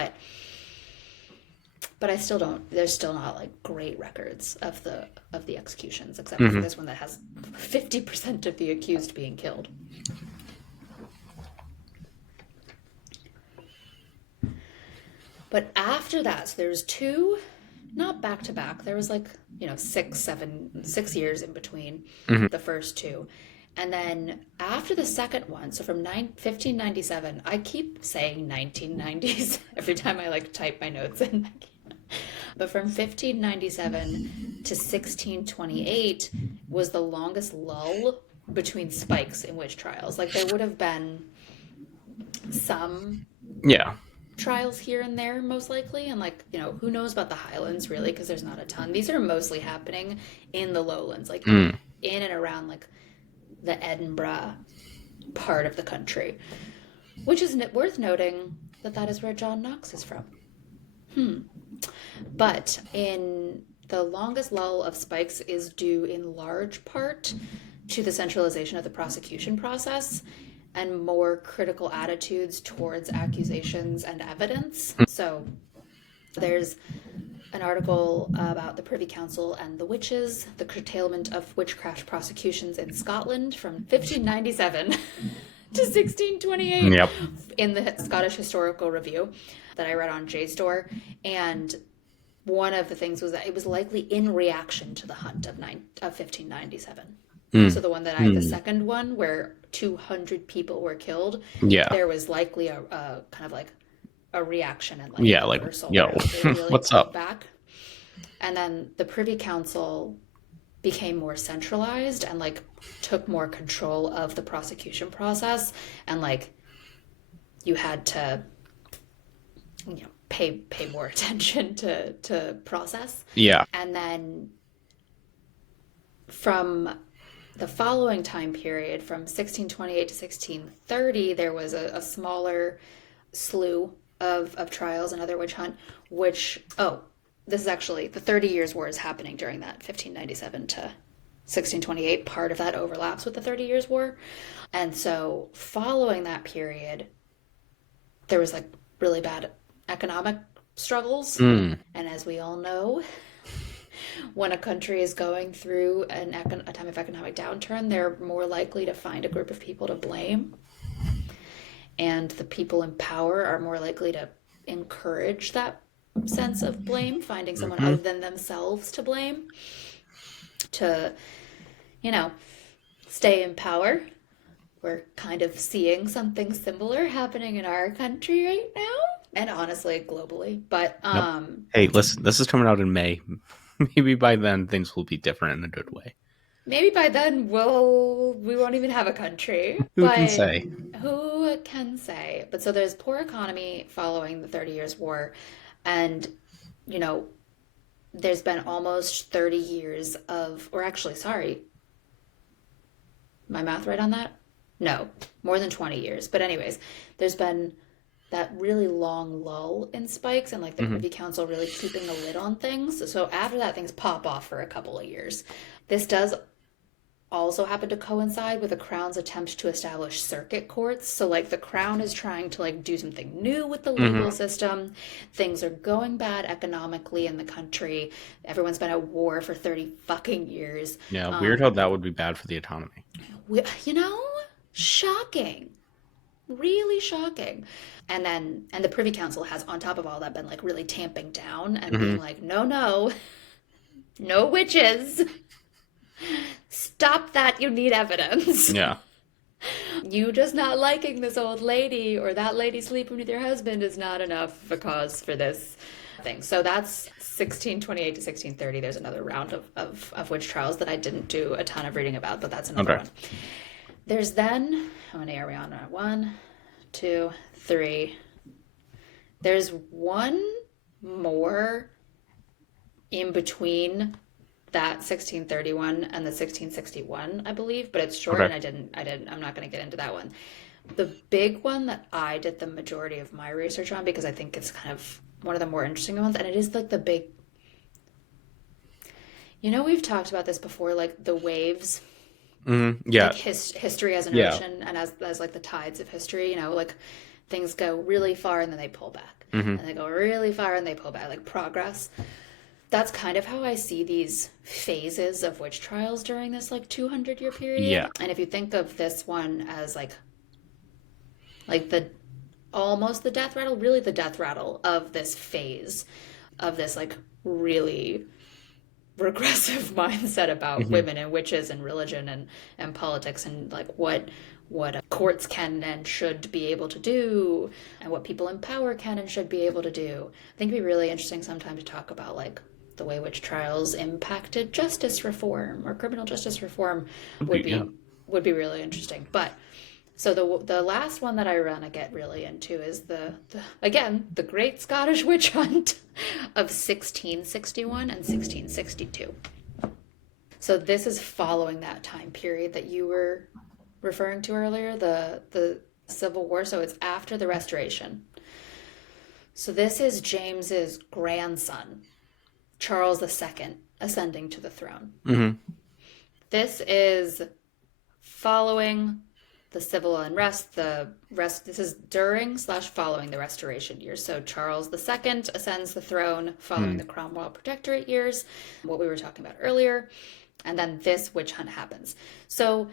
But I still don't. There's still not like great records of the executions, except for Hmm. this one that has 50% of the accused being killed. But after that, so there's two, not back to back. There was like 6 years in between Hmm. the first two. And then after the second one, so from 1597, I keep saying 1990s every time I like type my notes in. But from 1597 to 1628 was the longest lull between spikes in witch trials. Like there would have been some Yeah. trials here and there, most likely. And, like, who knows about the Highlands, really, because there's not a ton. These are mostly happening in the lowlands, like Mm. in and around, like, the Edinburgh part of the country, which is worth noting that that is where John Knox is from. But in the longest lull of spikes is due in large part to the centralization of the prosecution process and more critical attitudes towards accusations and evidence. So there's an article about the Privy Council and the witches, the curtailment of witchcraft prosecutions in Scotland from 1597 to 1628 Yep. in the Scottish Historical Review that I read on JSTOR. And one of the things was that it was likely in reaction to the hunt of 1597. Mm. So the Mm. second one where 200 people were killed, Yeah. there was likely a kind of like a reaction and like a Yeah. Like, reversal yo, where they really what's pulled up? back. And then the Privy Council became more centralized and like took more control of the prosecution process, and like you had to pay more attention to process. Yeah. And then from the following time period, from 1628 to 1630, there was a smaller slew of trials, another witch hunt, which, this is actually the 30 Years' War is happening during that 1597 to 1628. Part of that overlaps with the 30 Years' War. And so following that period, there was like really bad economic struggles. Mm. And as we all know, when a country is going through a time of economic downturn, they're more likely to find a group of people to blame. And the people in power are more likely to encourage that sense of blame, finding someone Hmm. other than themselves to blame to, you know, stay in power. We're kind of seeing something similar happening in our country right now, and honestly, globally. But Yep. Hey, listen, this is coming out in May. Maybe by then things will be different in a good way. maybe by then we won't even have a country. Who can But say? who can say? But so there's poor economy following the 30 Years' War, and you know, there's been almost 30 years of, or actually, sorry, my math right on that? No, more than 20 years. But anyways, there's been that really long lull in spikes and like the Hmm. Privy Council really keeping a lid on things. So after that, things pop off for a couple of years. This does also happen to coincide with the crown's attempt to establish circuit courts. So like the crown is trying to like do something new with the Hmm. legal system. Things are going bad economically in the country. Everyone's been at war for 30 fucking years. Yeah, weird how Um, that would be bad for the economy. we, you know, shocking, really shocking. And the Privy Council has, on top of all that, been like really tamping down and being Hmm. like, no, no, no witches. Stop that. You need evidence. Yeah. You just not liking this old lady or that lady sleeping with your husband is not enough of a cause for this thing. So that's 1628 to 1630. There's another round of witch trials that I didn't do a ton of reading about, but that's another Okay. one. There's then, how many are we on? One, two, three. There's one more in between that 1631 and the 1661, I believe, but it's short Okay. and I'm not going to get into that one. The big one that I did the majority of my research on because I think it's kind of one of the more interesting ones, and it is like the big, we've talked about this before, like the waves, Yeah. like history as an Yeah. ocean, and as like the tides of history, like things go really far and then they pull back, Hmm. and they go really far and they pull back, like progress. That's kind of how I see these phases of witch trials during this like 200-year Yeah. period. And if you think of this one as like the almost the death rattle, really the death rattle of this phase of this like really regressive mindset about Hmm. women and witches and religion and politics and like what courts can and should be able to do and what people in power can and should be able to do. I think it'd be really interesting sometime to talk about like the way witch trials impacted justice reform or criminal justice reform would Yeah. be really interesting. But so the last one that I want to get really into is the again the Great Scottish Witch Hunt of 1661 and 1662. So this is following that time period that you were referring to earlier, the Civil War. So it's after the Restoration. So this is James's grandson, Charles II, ascending to the throne. Hmm. This is following the civil unrest, this is during slash following the Restoration years. So Charles II ascends the throne following Mm. the Cromwell Protectorate years, what we were talking about earlier, and then this witch hunt happens. So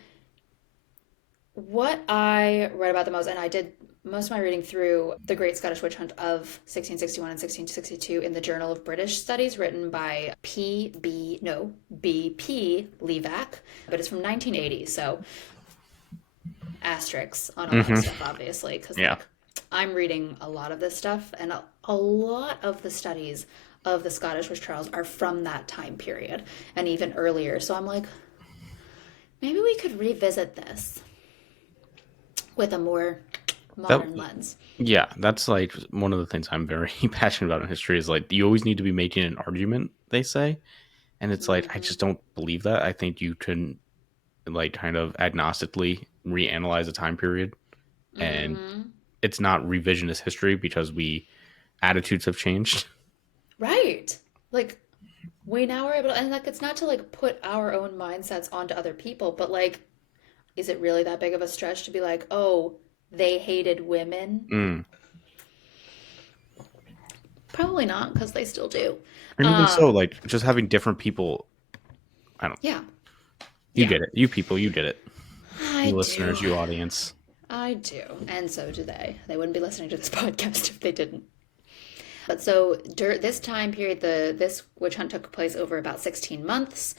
what I read about the most, and I did most of my reading through the Great Scottish Witch Hunt of 1661 and 1662 in the Journal of British Studies, written by B.P. Levac, but it's from 1980. So asterisks on a lot of Hmm. stuff, obviously, because Yeah. like I'm reading a lot of this stuff, and a lot of the studies of the Scottish witch trials are from that time period and even earlier. So I'm like, maybe we could revisit this with a more That modern lens. Yeah, that's like one of the things I'm very passionate about in history is like you always need to be making an argument, they say. And it's like I Mm-hmm. just don't believe that. I think you can like kind of agnostically reanalyze a time period and Mm-hmm. it's not revisionist history because we attitudes have changed. Right. Like we now are able to, and like it's not to like put our own mindsets onto other people, but like, is it really that big of a stretch to be like, oh, they hated women? Mm. Probably not, because they still do. And even so, Um, like just having different people, I don't yeah, you yeah, get it. You people, you get it. I You do. listeners, you audience. I do. And so do they. They wouldn't be listening to this podcast if they didn't. But so this time period, this witch hunt took place over about 16 months,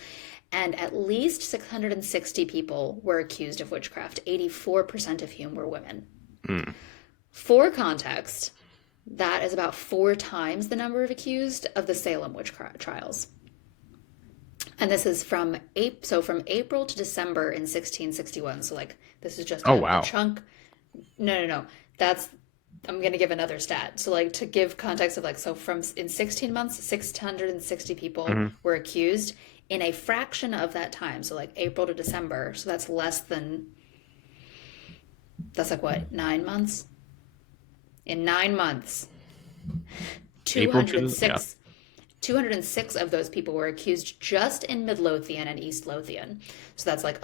and at least 660 people were accused of witchcraft, 84% of whom were women. Mm. For context, that is about 4 times the number of accused of the Salem witch trials. And this is from April to December in 1661. So like this is just Oh a wow. chunk. No. That's I'm gonna give another stat. So like to give context of like so from in 16 months, 660 people Hmm. were accused in a fraction of that time. So like April to December. So that's less than that's like what 9 months. In 9 months, April to yeah. 206 206 of those people were accused just in Midlothian and East Lothian. So that's like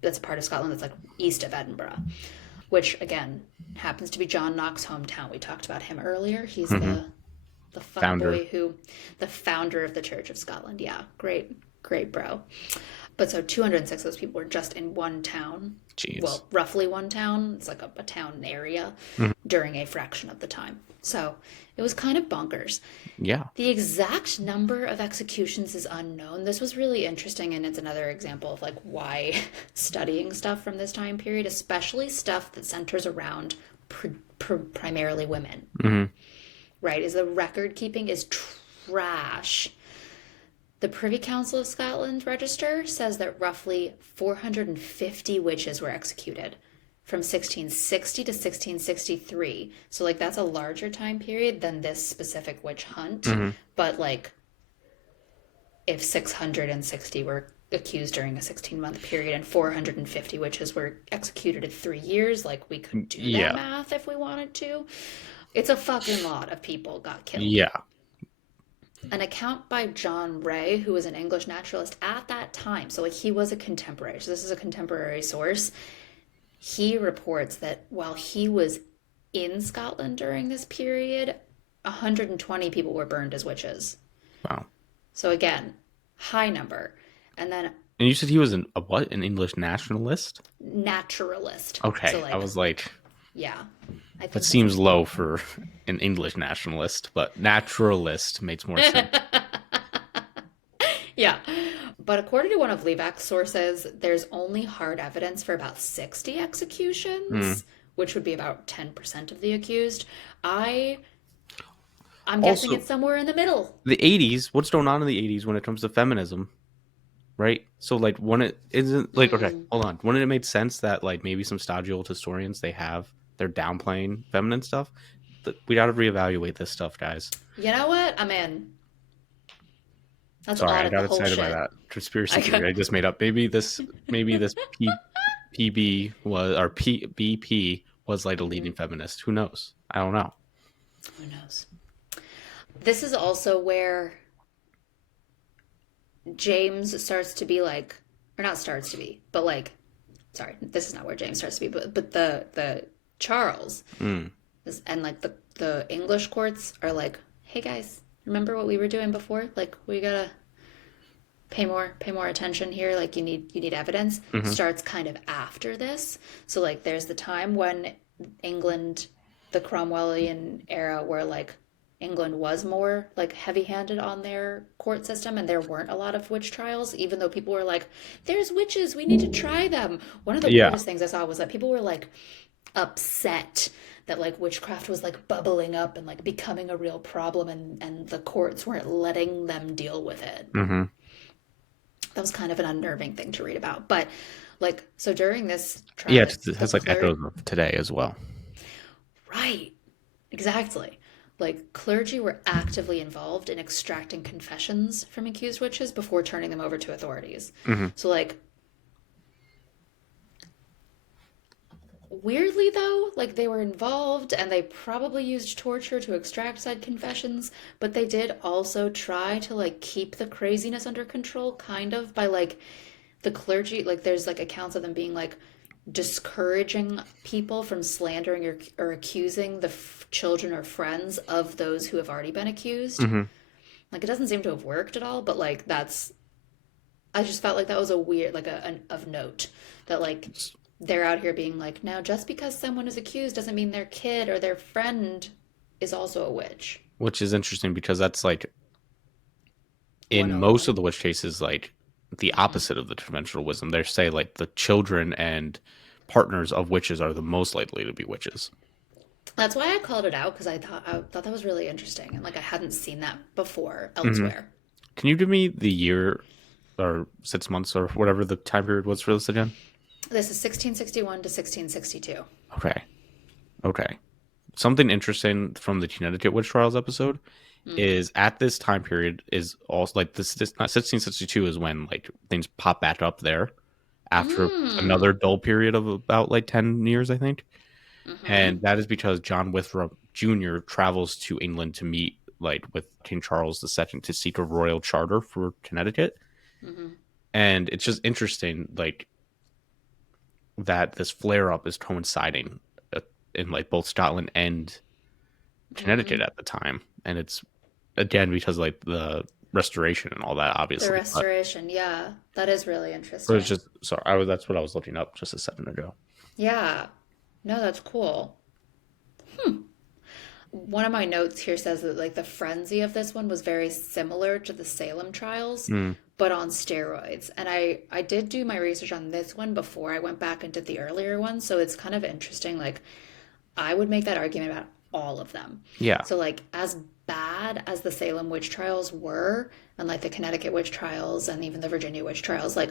that's a part of Scotland that's like east of Edinburgh, which again happens to be John Knox's hometown. We talked about him earlier. He's Hmm. the fuck Founder. boy the founder of the Church of Scotland. Yeah, great bro. But so 206 of those people were just in one town. Jeez. Well, roughly one town. It's like a town area Mhm. during a fraction of the time. So it was kind of bonkers. Yeah. The exact number of executions is unknown. This was really interesting, and it's another example of like why studying stuff from this time period, especially stuff that centers around primarily women, Hmm. right? Is the record keeping is trash. The Privy Council of Scotland register says that roughly 450 witches were executed from 1660 to 1663. So, like, that's a larger time period than this specific witch hunt. Hmm. But, like, if 660 were accused during a 16-month period and 450 witches were executed in 3 years, like we could do that Yeah. math if we wanted to. It's a fucking lot of people got killed. Yeah. An account by John Ray, who was an English naturalist at that time, so like he was a contemporary, so this is a contemporary source. He reports that while he was in Scotland during this period, 120 people were burned as witches. Wow. So again, high number. And then And you said he was a what? An English nationalist? naturalist. So Okay. I like, was like, yeah, I that think seems low for an English nationalist, but naturalist makes more sense. yeah. But according to one of Levack's sources, there's only hard evidence for about 60 Mm. executions, which would be about 10% of the accused. I I'm guessing Also, it's somewhere in the middle. the 80s, what's going on in the 80s when it comes to feminism, right? So, like, when it isn't, like, okay, Mm. hold on. Wouldn't it make sense that, like, maybe some stodgy old historians, they're downplaying feminine stuff? We got to reevaluate this stuff, guys. You know what? I'm in. Let's Sorry, I audit the got whole excited by shit. that conspiracy I got. theory I just made up. Maybe this PB was or BP was like a Mhm. leading feminist. Who knows? I don't know. Who knows? This is also where James starts to be like, or not starts to be, but like, sorry, this is not where James starts to be, but the Charles Mm. and like the English courts are like, hey guys, remember what we were doing before? Like we gotta pay more attention here. Like you need evidence. Hmm. Starts kind of after this. So like there's the time when England, the Cromwellian era, where like England was more like heavy-handed on their court system and there weren't a lot of witch trials, even though people were like, there's witches, we need to try them. One of the Yeah. weirdest things I saw was that people were like upset that like witchcraft was like bubbling up and like becoming a real problem, and the courts weren't letting them deal with it. Hmm. That was kind of an unnerving thing to read about. But like, so during this Yeah, trial, it the has like clergy, echoes of today as well. right, exactly. Like, clergy were actively involved in extracting confessions from accused witches before turning them over to authorities. Hmm. So, like, weirdly though, like they were involved and they probably used torture to extract said confessions, but they did also try to like keep the craziness under control, kind of by like the clergy, like there's like accounts of them being like discouraging people from slandering or accusing the children or friends of those who have already been accused. Hmm. Like it doesn't seem to have worked at all, but like that's, I just felt like that was a weird, like of note that like they're out here being like, now just because someone is accused doesn't mean their kid or their friend is also a witch. Which is interesting because that's like in most of 101. the witch cases, like the Mm-hmm. opposite of the conventional wisdom. They say like the children and partners of witches are the most likely to be witches. That's why I called it out because I thought that was really interesting and like I hadn't seen that before Hmm. elsewhere. Can you give me the year or 6 months or whatever the time period was for this again? This is 1661 to 1662. Okay. Okay. Something interesting from the Connecticut witch trials episode Mm. is at this time period is also like this not 1662 is when like things pop back up there after another Mm. dull period of about like 10 years, I think. Mm-hmm. And that is because John Winthrop Jr. travels to England to meet like with King Charles II to seek a royal charter for Connecticut. Mm-hmm. And it's just interesting like that this flare up is coinciding in like both Scotland and Mm-hmm. Connecticut at the time, and it's again because like the restoration and all that, The obviously. restoration, yeah, that is really But it's interesting. just sorry, I was that's what I was looking up just a second ago. Yeah, no, that's cool. One of my notes here says that like the frenzy of this one was very similar to the Salem trials, Mm, but on steroids. And I did do my research on this one before I went back and did the earlier one, so it's kind of interesting. Like I would make that argument about all of them. yeah. So like as bad as the Salem witch trials were, and like the Connecticut witch trials and even the Virginia witch trials, like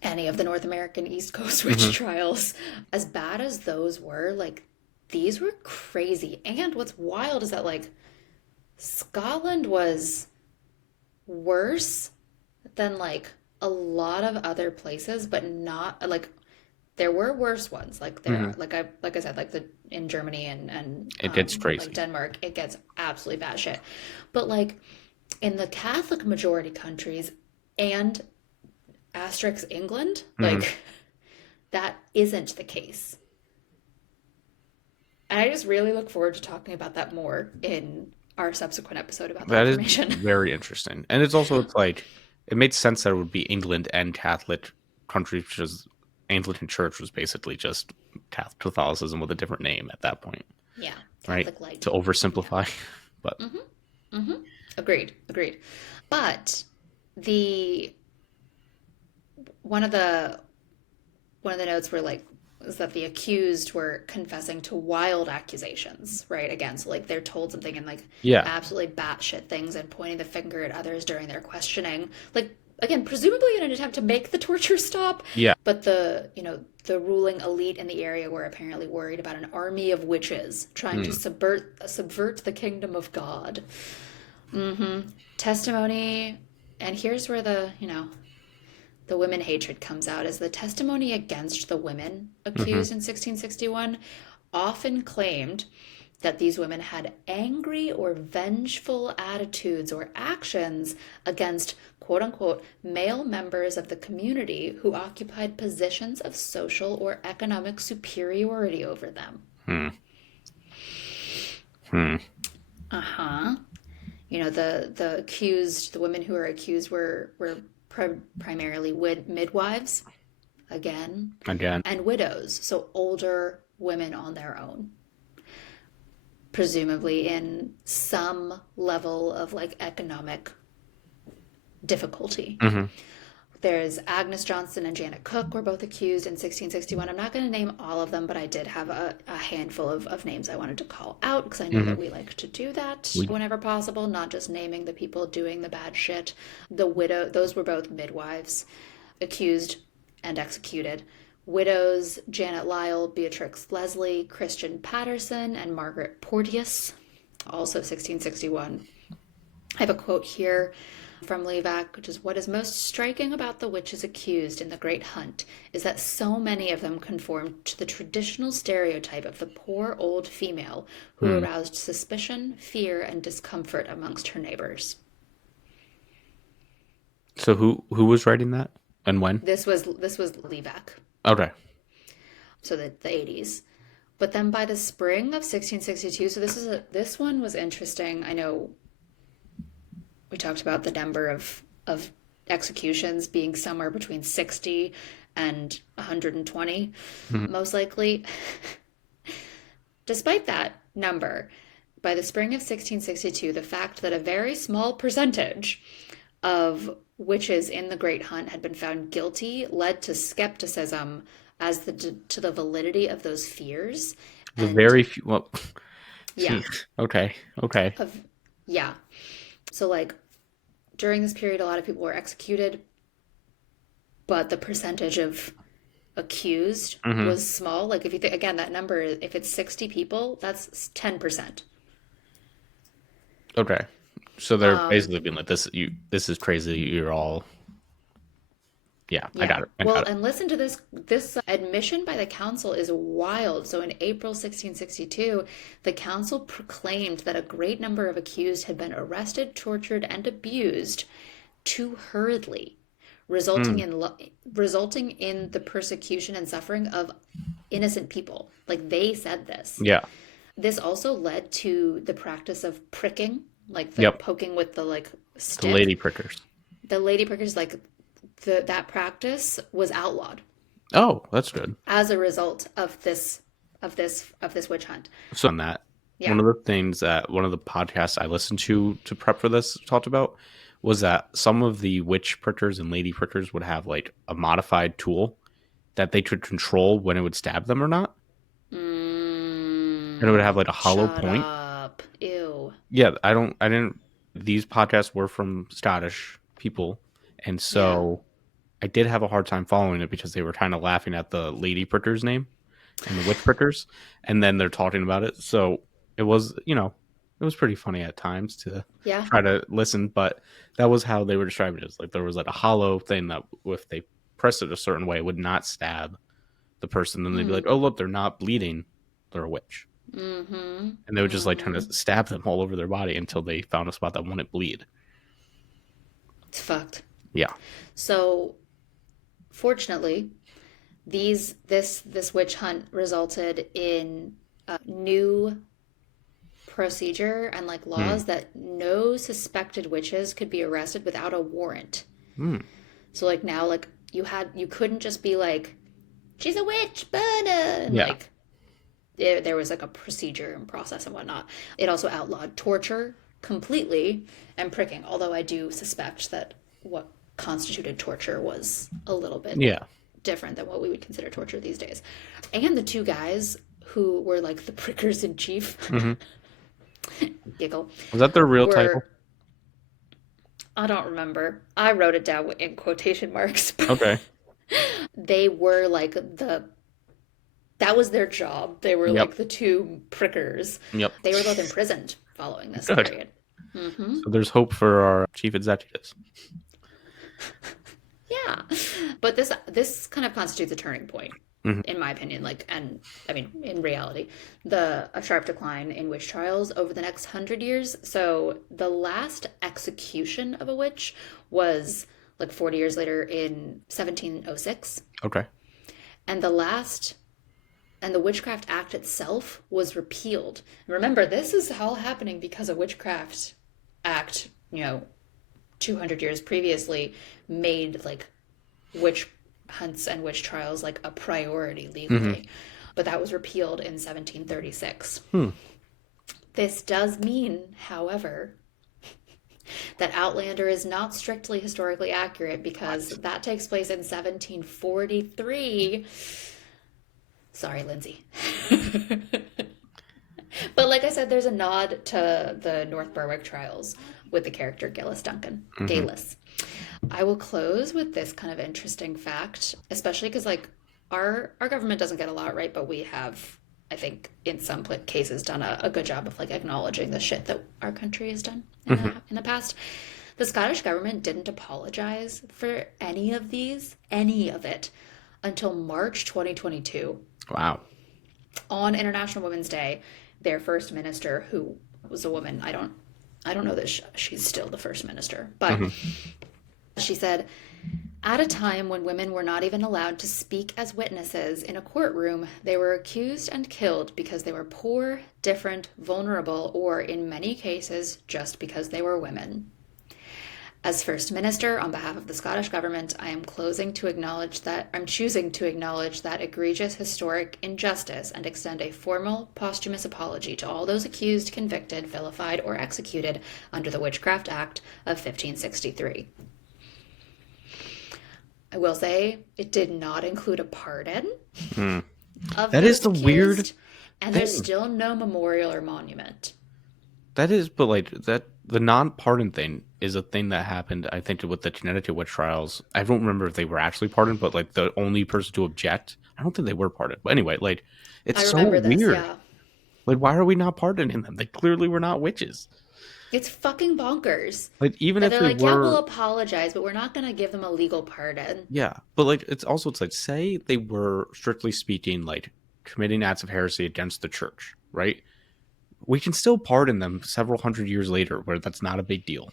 any of the North American East Coast witch Hmm. trials, as bad as those were, like these were crazy. And what's wild is that like Scotland was worse than like a lot of other places, but not like there were worse ones. Like Hmm. there, like I said, like the in Germany and It gets like crazy. Denmark, it gets absolutely batshit. But like in the Catholic majority countries and asterisk England, Hmm. like that isn't the case. And I just really look forward to talking about that more in our subsequent episode about the That is Reformation. very interesting, and it's like it made sense that it would be England and Catholic countries because Anglican Church was basically just Catholicism with a different name at that point, Yeah, right? Catholic light. To Yeah. oversimplify, but Mm-hmm. Mm-hmm. Agreed. Agreed. But the one of the one of the notes were like is that the accused were confessing to wild accusations, right? Again, so like they're told something and like yeah, absolutely batshit things and pointing the finger at others during their questioning. Like again, presumably in an attempt to make the torture stop, yeah. but the the ruling elite in the area were apparently worried about an army of witches trying to Hmm. subvert the kingdom of God. Mm-hmm. Testimony, and here's where the women hatred comes out as the testimony against the women Hmm. accused in 1661 often claimed that these women had angry or vengeful attitudes or actions against quote unquote male members of the community who occupied positions of social or economic superiority over them. Hmm. Hmm. Uh-huh. The women who were accused were primarily midwives again, Again. and widows, so older women on their own, presumably in some level of like economic difficulty. Hmm. There's Agnes Johnson and Janet Cook were both accused in 1661. I'm not going to name all of them, but I did have a handful of names I wanted to call out because I know Hmm. that we like to do that We. whenever possible, not just naming the people doing the bad shit. Those were both midwives, accused and executed. Widows Janet Lyle, Beatrix Leslie, Christian Patterson, and Margaret Porteous, also 1661. I have a quote here from Levac, which is what is most striking about the witches accused in the Great Hunt is that so many of them conformed to the traditional stereotype of the poor old female who Hmm. aroused suspicion, fear, and discomfort amongst her neighbors. So who was writing that and when? This was Levac, Okay. so the 80s. But then by the spring of 1662, so this one was interesting. I know we talked about the number of executions being somewhere between 60 and 120, Hmm. most likely. Despite that number, by the spring of 1662, the fact that a very small percentage of witches in the Great Hunt had been found guilty led to skepticism as to the validity of those fears. The And very few. Well, yeah, okay. Okay. of yeah. So like during this period, a lot of people were executed, but the percentage of accused Hmm. was small. Like if you think again, that number, if it's 60 people, that's 10%. Okay. So they're Um, basically being like, "This you. This is crazy. You're all." Yeah, I yeah. got it. I Well, got it. and listen to this. This admission by the council is wild. So in April 1662, the council proclaimed that a great number of accused had been arrested, tortured, and abused too hurriedly, resulting Mm, in resulting in the persecution and suffering of innocent people. Like they said this. yeah. This also led to the practice of pricking, like the Yep. poking with the like The stick. lady prickers. The lady prickers, like that practice was outlawed Oh, that's good. as a result of this witch hunt. So on that, Yeah. one of the things that one of the podcasts I listened to prep for this talked about was that some of the witch prickers and lady prickers would have like a modified tool that they could control when it would stab them or not, and it would have like a hollow Shut point. up. Ew. Yeah, I didn't. These podcasts were from Scottish people, and Yeah. so I did have a hard time following it because they were kind of laughing at the lady pricker's name and the witch prickers, and then they're talking about it. So it was, It was pretty funny at times to Yeah. try to listen, but that was how they were describing it. It's like there was like a hollow thing that if they pressed it a certain way, it would not stab the person. Then they'd be like, Mm. "Oh, look, they're not bleeding. They're a witch." Mm-hmm. And they would just like kind Mm-hmm. of stab them all over their body until they found a spot that wouldn't bleed. It's fucked. Yeah. So fortunately, this witch hunt resulted in a new procedure and like Hmm. laws that no suspected witches could be arrested without a warrant. Hmm. So like now like you couldn't just be like she's a witch, burn her, and Yeah. like there was like a procedure and process and whatnot. It also outlawed torture completely and pricking, although I do suspect that what constituted torture was a little bit Yeah. different than what we would consider torture these days. And the two guys who were like the prickers in chief, Hmm. giggle, Was that their real title? were, I don't remember. I wrote it down in quotation marks. Okay. They were like that was their job. They were Yep. like the two prickers. Yep. They were both imprisoned following this Good. period. Hmm. So there's hope for our chief executives. Yeah, but this kind of constitutes a turning point, Hmm. in my opinion. Like, and I mean, in reality, the a sharp decline in witch trials over the next 100 years. So the last execution of a witch was like 40 years later in 1706, Okay. and the Witchcraft Act itself was repealed. Remember, this is all happening because a Witchcraft Act, 200 years previously made like witch hunts and witch trials like a priority Hmm. legally. But that was repealed in 1736. Hmm. This does mean, however, that Outlander is not strictly historically accurate because What? that takes place in 1743. Sorry, Lindsay. But like I said, there's a nod to the North Berwick trials with the character Gillis Duncan. Hmm. Galis. I will close with this kind of interesting fact, especially because like our government doesn't get a lot right, but we have, I think, in some cases, done a good job of like acknowledging the shit that our country has done Hmm. in the past. The Scottish government didn't apologize for any of it, until March 2022 Wow. on International Women's Day. Their first minister, who was a woman, I don't know that she's still the first minister, but Hmm. she said, at a time when women were not even allowed to speak as witnesses in a courtroom, they were accused and killed because they were poor, different, vulnerable, or in many cases, just because they were women. As First Minister, on behalf of the Scottish Government, I'm choosing to acknowledge that egregious historic injustice and extend a formal posthumous apology to all those accused, convicted, vilified, or executed under the Witchcraft Act of 1563. I will say it did not include a pardon Mm. of That is those the weird accused, and there's thing. still no memorial or monument. That is, but like that, the non-pardon thing is a thing that happened. I think with the Connecticut witch trials. I don't remember if they were actually pardoned, but like the only person to object, I don't think they were pardoned. But anyway, like it's I so remember this, weird. yeah. Like, why are we not pardoning them? They clearly were not witches. It's fucking bonkers. Like, even That if they're they like, yeah, we'll were, apologize, but we're not going to give them a legal pardon. yeah. But like, it's like, say they were strictly speaking like committing acts of heresy against the church, right? We can still pardon them several hundred years later, where that's not a big deal.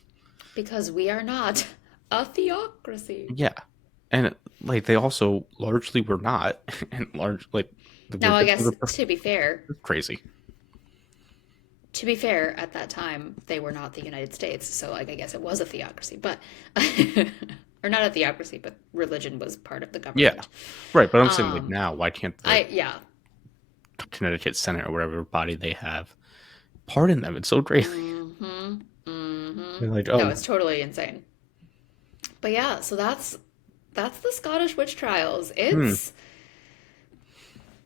Because we are not a theocracy. Yeah, and like they also largely were not, and large like the Now, word I guess were crazy. to be fair, at that time, they were not the United States. So, like, I guess it was a theocracy, but, or not a theocracy, but religion was part of the Yeah, government. right. But I'm saying like Um, now, why can't the yeah. Connecticut Senate or whatever body they have pardon them? It's so crazy. Mm-hmm. Mm-hmm. They're like, No, oh, it's totally insane. But yeah, so that's the Scottish witch trials. hmm,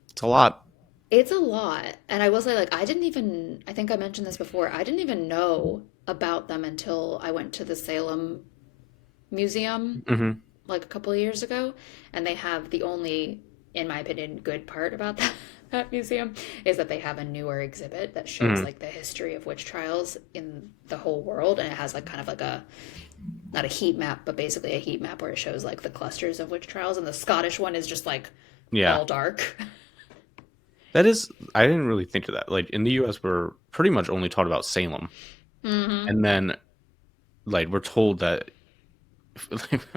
it's a lot. It's a lot. And I will say, like, I think I mentioned this before, I didn't even know about them until I went to the Salem Museum Hmm. like a couple of years ago. And they have the only in my opinion, good part about that museum is that they have a newer exhibit that shows Hmm. like the history of witch trials in the whole world, and it has like kind of like a not a heat map, but basically a heat map where it shows like the clusters of witch trials, and the Scottish one is just like Yeah. all dark. That is, I didn't really think of that. Like in the US, we're pretty much only taught about Salem. Mm-hmm. And then, like, we're told that,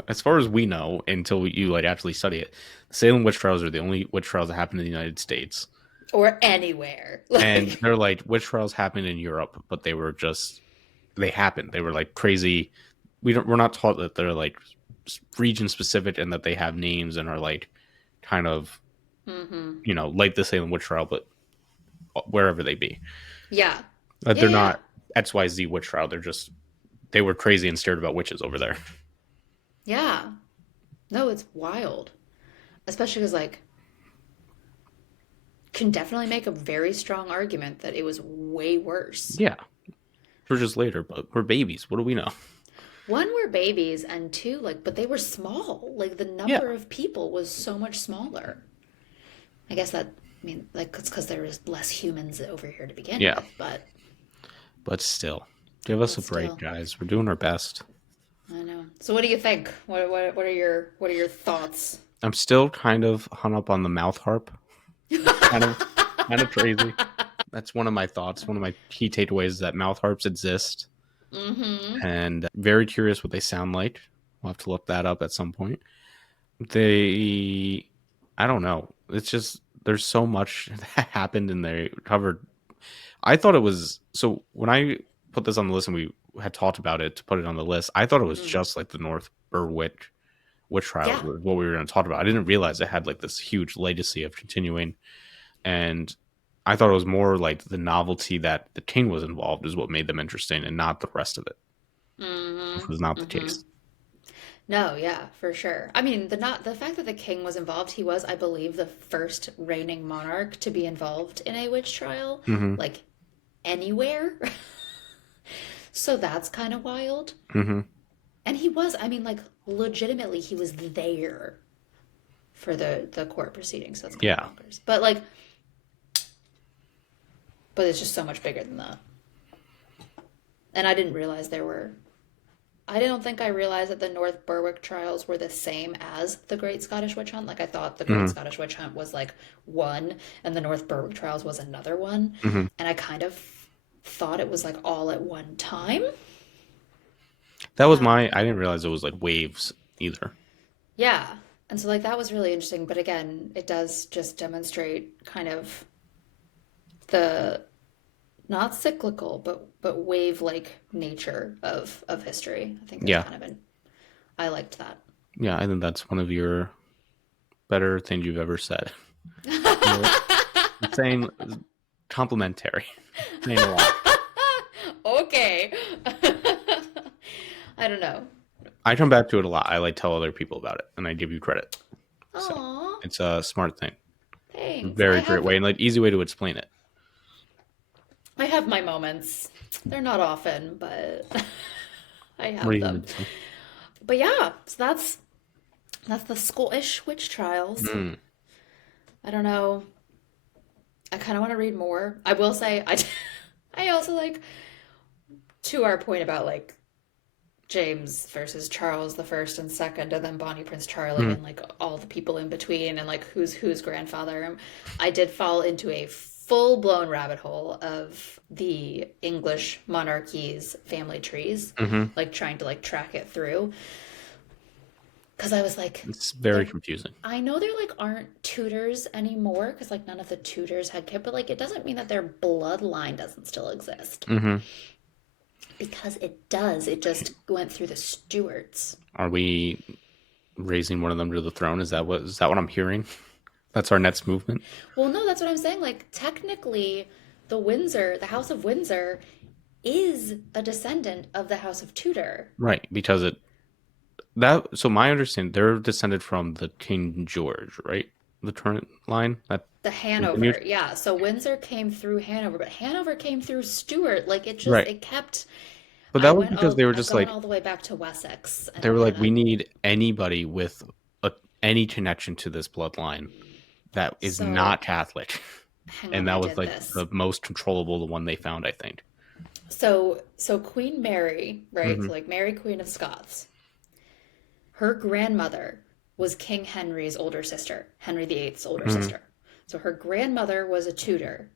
as far as we know, until you, like, actually study it, Salem witch trials are the only witch trials that happen in the United States. Or anywhere. And Like, they're like, witch trials happened in Europe, but they were just, they happened. They were, like, crazy. We're not taught that they're, like, region specific and that they have names and are, like, kind of, mm-hmm. like the Salem witch trial, but wherever they be. Yeah. Yeah, They're yeah. not XYZ witch trial. They were crazy and scared about witches over there. Yeah. No, it's wild. Especially because, like, can definitely make a very strong argument that it was way worse. Yeah, we're just later, but we're babies. What do we know? One were babies, and two, like, but they were small. Like, the Yeah, number of people was so much smaller. I guess that, I mean, like, it's because there was less humans over here to begin yeah, with, but still, give us but a break, still, guys. We're doing our best. I know. So, what do you think? What are your thoughts? I'm still kind of hung up on the mouth harp. Kind of, kind of crazy. That's one of my thoughts. One of my key takeaways is that mouth harps exist, Mm-hmm. and very curious what they sound like. We'll have to look that up at some point. They, I don't know. It's just there's so much that happened, and they covered. I thought it was so when I put this on the list and we had talked about it to put it on the list. I thought it was Mm. just like the North Berwick witch trials Yeah. was what we were going to talk about. I didn't realize it had like this huge legacy of continuing, and I thought it was more like the novelty that the king was involved is what made them interesting, and not the rest of it, which was not Mm-hmm. the Mm-hmm. case. No, yeah, for sure. I mean, the fact that the king was involved, he was, I believe, the first reigning monarch to be involved in a witch trial, Hmm. like anywhere. So that's kind of wild. Hmm. And he was, I mean, like legitimately, he was there for the court proceedings. So that's kind of Yeah, bonkers. But like, but it's just so much bigger than that. And I didn't realize there were. I don't think I realized that the North Berwick trials were the same as the Great Scottish Witch Hunt. Like I thought the Great hmm, Scottish Witch Hunt was like one, and the North Berwick trials was another one. hmm. And I kind of thought it was like all at one time. That was my. Um, I didn't realize it was like waves either. yeah. And so like that was really interesting. But again, it does just demonstrate kind of the not cyclical, but wave like nature of history. I think there's Yeah, kind of an I liked that. yeah. I think that's one of your better things you've ever said. You're saying complimentary, saying a lot. Okay. I don't know. I come back to it a lot. I like tell other people about it, and I give you credit. So Aw, it's a smart thing, thanks. very great way, and like easy way to explain it. I have my moments. They're not often, but I What are have you them. gonna do? But yeah, so that's the Scottish witch trials. Mm, I don't know. I kind of want to read more. I will say I also like to our point about like James versus Charles the first and second, and then Bonnie Prince Charlie, mm, and like all the people in between, and like who's grandfather. I did fall into a full blown rabbit hole of the English monarchy's family trees, hmm. like trying to like track it through. Because I was like, It's very there, confusing. I know there like aren't tutors anymore because like none of the tutors had kids, but like it doesn't mean that their bloodline doesn't still exist Hmm. because it does. It just went through the Stuarts. Are we raising one of them to the throne? Is that what I'm hearing? That's our next movement, Well, no, that's what I'm saying. Like, technically, the House of Windsor, is a descendant of the House of Tudor. right? Because it that. So my understanding, they're descended from the King George, right? The current line that The continues, Hanover, yeah. So Windsor came through Hanover, but Hanover came through Stuart. Like, right? it kept. But that was because they were I've just gone like all the way back to Wessex, they were and like, we I'm need anybody with any connection to this bloodline that is So not Catholic. hang And on, I that was did like this. the most controllable, the one they found, I think. So Queen Mary, right? Hmm. So like Mary, Queen of Scots. Her grandmother was King Henry's older sister, Henry VIII's older Hmm. sister. So her grandmother was a Tudor.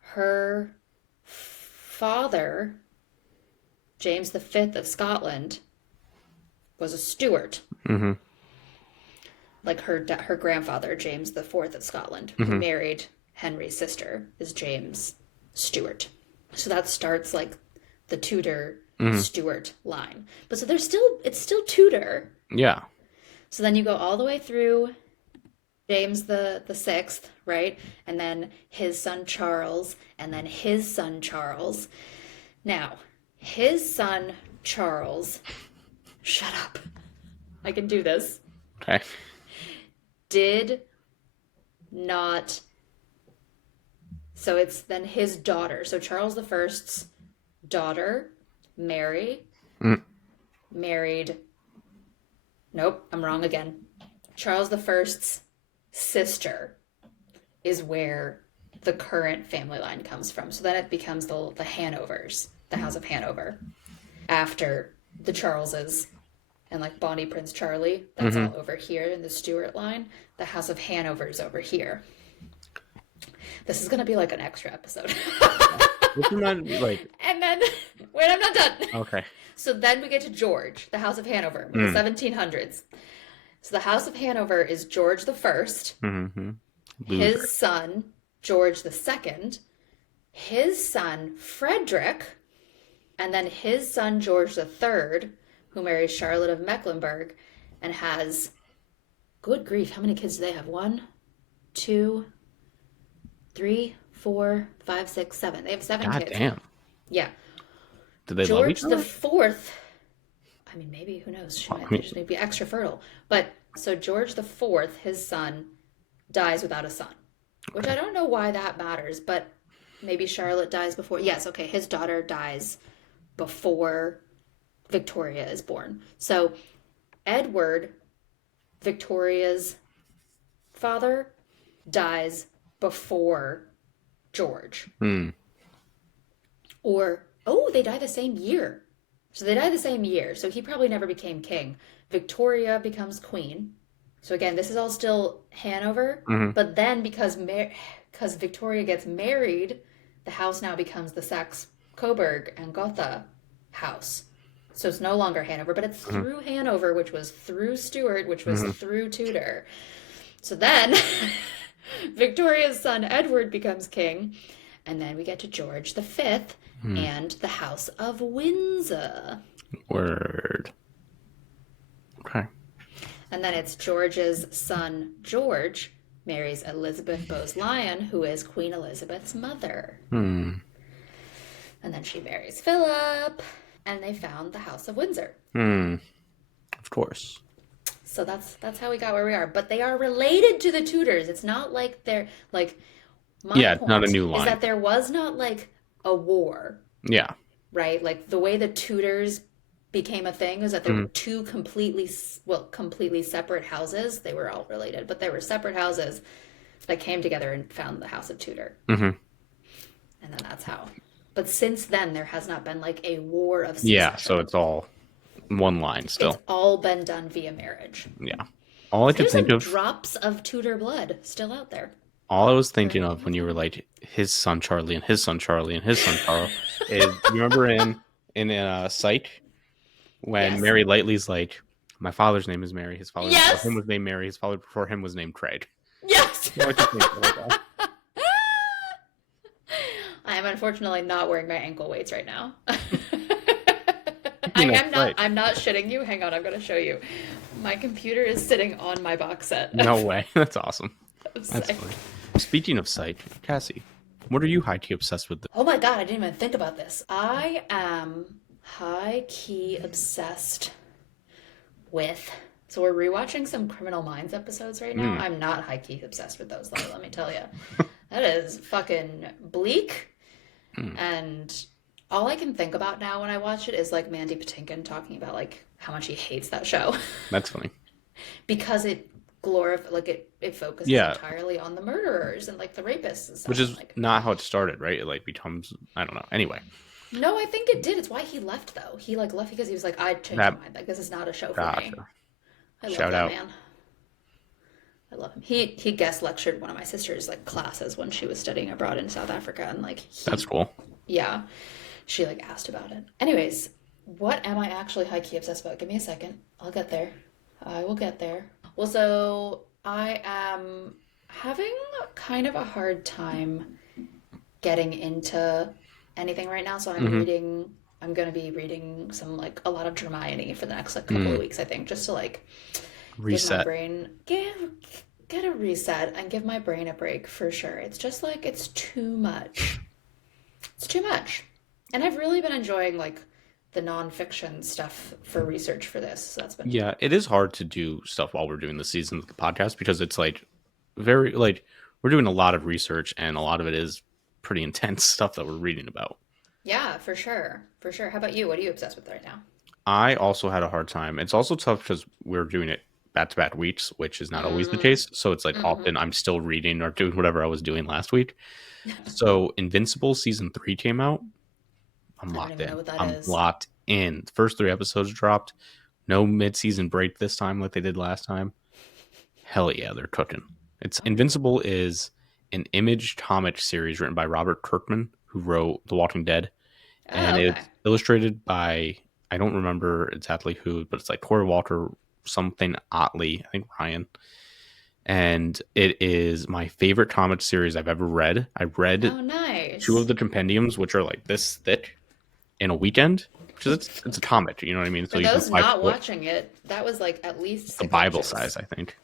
Her father, James V of Scotland, was a Stuart. Hmm. Like her grandfather, James IV of Scotland, who Hmm. married Henry's sister, is James Stuart. So that starts like the Tudor Hmm. Stuart line. But so it's still Tudor. Yeah. So then you go all the way through James the sixth, right? And then his son Charles, and then his son Charles. Now, his son Charles, shut up. I can do this. Okay. Did not. So it's then his daughter. So Charles the first's daughter, Mary, Mm. married. Nope, I'm wrong again. Charles the first's sister is where the current family line comes from. So then it becomes the Hanovers, the House of Hanover. After the Charleses and like Bonnie Prince Charlie, that's Hmm. all over here in the Stuart line. The House of Hanover's over here. This is gonna be like an extra episode. This reminds me, like, And then, wait, I'm not done. okay. So then we get to George, the House of Hanover, in the Mm. 1700s. So the House of Hanover is George the First, Hmm. his Loser. son George the Second, his son Frederick, and then his son George the Third, who marries Charlotte of Mecklenburg, and has, good grief, how many kids do they have? One, two, three, four, five, six, seven. They have seven God kids. damn. Yeah. Do they love each George the other? Fourth. I mean, maybe who knows? I They mean, just may be extra fertile. But so George the Fourth, his son, dies without a son, which I okay. don't know why that matters. But maybe Charlotte dies before. Yes, okay. His daughter dies before Victoria is born. So Edward, Victoria's father, dies before George. Hmm. Or, oh, they die the same year. So they die the same year. So he probably never became king. Victoria becomes queen. So again, this is all still Hanover. Hmm. But then because Victoria gets married, the house now becomes the Saxe Coburg and Gotha house. So it's no longer Hanover, but it's Hmm. through Hanover, which was through Stuart, which was Hmm. through Tudor. So then Victoria's son Edward becomes king. And then we get to George the Fifth Hmm. and the House of Windsor. Word. Okay. And then it's George's son George marries Elizabeth Bowes-Lyon, who is Queen Elizabeth's mother. Hmm. And then she marries Philip, and they found the House of Windsor. Hmm. Of course. So that's how we got where we are. But they are related to the Tudors. It's not like they're like my Yeah, it's not a point new is line. that there was not like a war, Yeah. right? Like the way the Tudors became a thing is that there were Hmm. two completely separate houses. They were all related, but they were separate houses that came together and found the House of Tudor. Hmm. And then that's how. But since then, there has not been like a war of Yeah, so succession. it's all one line It's still. all been done via marriage. Yeah. All I So could there's think some of, drops of Tudor blood still out there all I was for thinking anyone of to when you were find. like his son Charlie and his son Charlie and his son Charles is you remember in Psych when Yes. Mary Lightly's like, my father's name is Mary, his father before him Yes. was named Mary, his father before him was named Craig. Yes. All I could think of the whole time. I am unfortunately not wearing my ankle weights right now. I Speaking of am not. Psych, I'm not shitting you. Hang on, I'm gonna show you. My computer is sitting on my box set. no way. That's awesome. Of That's Psych. funny. Speaking of Psych, Cassie, what are you high-key obsessed with? Oh my god, I didn't even think about this. I am high key obsessed with. So we're rewatching some Criminal Minds episodes right now. Mm. I'm not high key obsessed with those though, let me tell you. That is fucking bleak. Mm. And all I can think about now when I watch it is like Mandy Patinkin talking about like how much he hates that show That's funny. because it like it focuses Yeah, entirely on the murderers and like the rapists and which stuff. And is like, not how it started, right? It like becomes, I don't know. Anyway, no, I think it did. It's why he left though. He like left because he was like, I changed my that mind. Like this is not a show for me. gotcha. I love Shout that out. man. I love him. He guest lectured one of my sister's like classes when she was studying abroad in South Africa, and like That's he, cool. yeah, she like asked about it. Anyways, what am I actually high key obsessed about? Give me a second. I'll get there. I will get there. Well, so I am having kind of a hard time getting into anything right now. So I'm Hmm. reading. I'm gonna be reading some like a lot of Hermione for the next like couple of Mm, weeks, I think, just to like give my reset. brain get a reset and give my brain a break for sure. It's just like it's too much. It's too much. And I've really been enjoying like the nonfiction stuff for research for this. So that's been Yeah, it is hard to do stuff while we're doing the season of the podcast because it's like very like we're doing a lot of research and a lot of it is pretty intense stuff that we're reading about. yeah, for sure. For sure. How about you? What are you obsessed with right now? I also had a hard time. It's also tough because we're doing it back to back weeks, which is not always the Mm, case. So it's like mm-hmm. often I'm still reading or doing whatever I was doing last week. So Invincible season 3 came out. I'm I don't locked even know in. what that I'm is. locked in. The first 3 episodes dropped. No mid-season break this time like they did last time. Hell yeah, they're cooking. It's All right. Invincible is an Image comic series written by Robert Kirkman, who wrote The Walking Dead, Oh, and okay. it's illustrated by I don't remember exactly who, but it's like Corey Walker, something Otley, I think Ryan. And it is my favorite comic series I've ever read. I read Oh, two of nice. the compendiums, which are like this thick, in a weekend, which is it's a comic, you know what I mean? So For you can those flip not through it. watching it, that was like at least It's a six Bible inches. size, I think.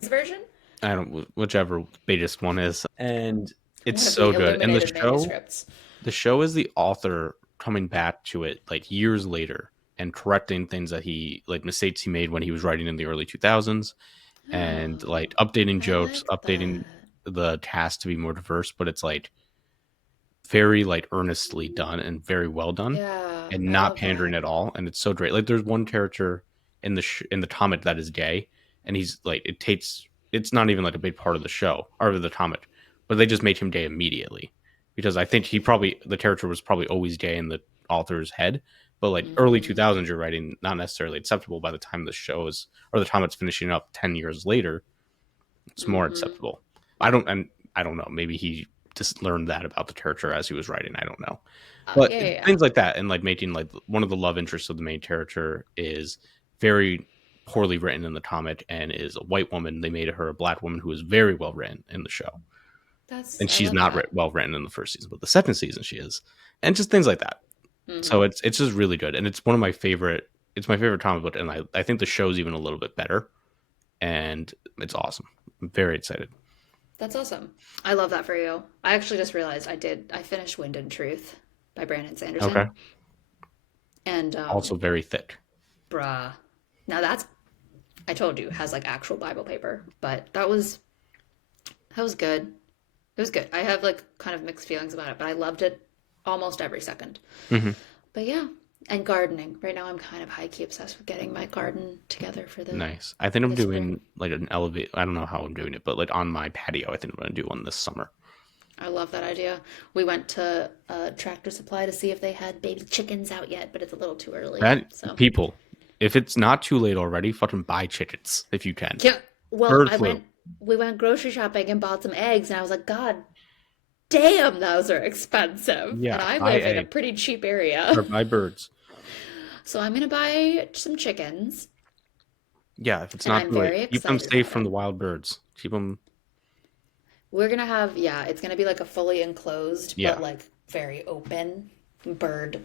This version? I don't whichever the biggest one is, and it's One of so the good. And illuminated manuscripts. the show is the author coming back to it like years later and correcting things that he like mistakes he made when he was writing in the early 2000s and Oh, like updating I jokes, like updating that. the cast to be more diverse, but it's like very like earnestly done and very well done Yeah, and I not love pandering that. at all, and it's so great. Like there's one character in the comic that is gay, and he's like it's not even like a big part of the show or the comic, but they just made him gay immediately because I think the character was probably always gay in the author's head, but like early Mm-hmm. 2000s you're writing not necessarily acceptable by the time the show is or the time it's finishing up 10 years later it's more Mm-hmm. acceptable. I don't know. Maybe he just learned that about the character as he was writing. I don't know. But Yeah, yeah, yeah. things like that, and like making like one of the love interests of the main character is very poorly written in the comic and is a white woman. They made her a black woman who is very well written in the show, and I she's love not that. well written in the first season, but the second season she is, and just things like that. So Mm-hmm. it's just really good, and it's one of my favorite. It's my favorite comic book, and I think the show's even a little bit better, and it's awesome. I'm very excited. That's awesome. I love that for you. I actually just realized I finished Wind and Truth by Brandon Okay. Sanderson. And Also very thick. bruh. Now that's I told you has like actual Bible paper, but that was good. It was good. I have like kind of mixed feelings about it, but I loved it almost every second. Hmm. But yeah, and gardening. Right now I'm kind of high key obsessed with getting my garden together Nice. I think for I'm the spring. doing like an elevate. I don't know how I'm doing it, but like on my patio, I think I'm going to do one this summer. I love that idea. We went to Tractor Supply to see if they had baby chickens out yet, but it's a little too early. That So, people, if it's not too late already, fucking buy chickens if you can. yeah. Well, Bird flu. we went grocery shopping and bought some eggs, and I was like, God damn, those are expensive. And Yeah, I buy live in a egg pretty cheap or area. buy birds. So I'm gonna buy some chickens, Yeah, if it's and not I'm too late, very keep them excited safe about from it. the wild birds. Keep them. We're gonna have, yeah, it's gonna be like a fully enclosed, Yeah, but like very open bird,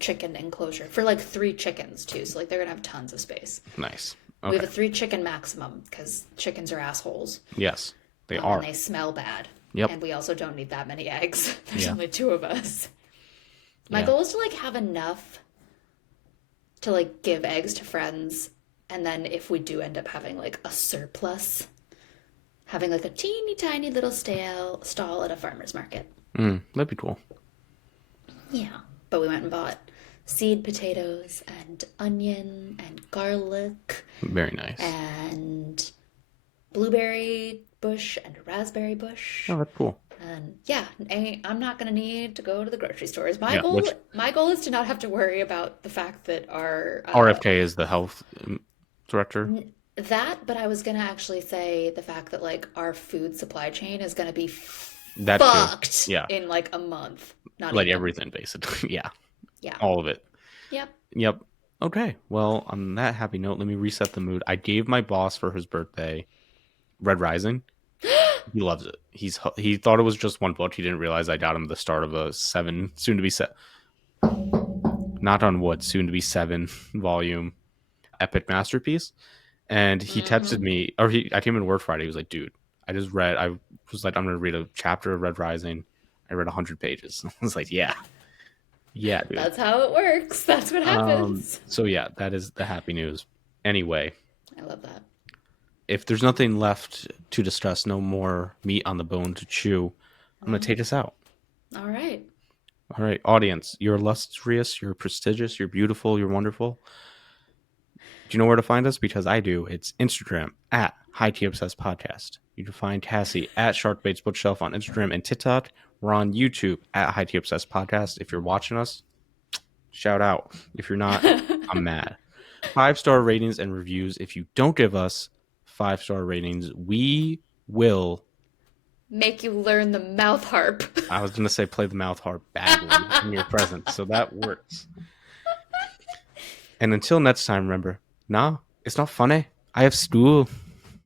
chicken enclosure for like three chickens too. So like they're gonna have tons of space. nice. We have Okay. a three chicken maximum because chickens are assholes, Yes, they and are. they smell bad. Yep. And we also don't need that many eggs. There's Yeah. only two of us. My Yeah. goal is to like have enough to like give eggs to friends, and then if we do end up having like a surplus, having like a teeny tiny little stall at a farmer's market. That'd be cool. Yeah. But we went and bought seed potatoes and onion and garlic Very nice. and blueberry bush and a raspberry Oh, bush. that's cool. And yeah, I'm not gonna need to go to the grocery stores. Yeah, which My goal is to not have to worry about the fact that our RFK is the health director. that, but I was gonna actually say the fact that like our food supply chain is gonna be That too. fucked Yeah, in like a month. Not like even. everything basically. Yeah, Yeah. all of it. Yep. Yep. Okay. Well, on that happy note, let me reset the mood. I gave my boss for his birthday Red Rising. He loves it. He thought it was just one book. He didn't realize I got him the start of a seven, soon to be set, not on wood, soon to be 7 volume epic masterpiece. And he texted Mm-hmm. me, or I came in work Friday. He was like, "Dude, I was like, I'm gonna read a chapter of Red Rising. I read 100 pages." I was like, "Yeah, yeah, dude." That's how it works. That's what happens. So yeah, that is the happy news. Anyway, I love that. if there's nothing left to discuss, no more meat on the bone to chew, I'm gonna take us out. All right. All right, audience, you're illustrious, you're prestigious, you're beautiful, you're wonderful. Do you know where to find us? Because I do. It's Instagram at Highkey Obsessed Podcast. You can find Cassie at Sharkbait's Bookshelf on Instagram and TikTok. We're on YouTube at Highkey Obsessed Podcast. If you're watching us, shout out. If you're not, I'm mad. 5-star ratings and reviews. If you don't give us 5-star ratings, we will. Make you learn the mouth harp. I was going to say play the mouth harp badly in your presence. So that works. And until next time, remember, nah, it's not funny. I have school.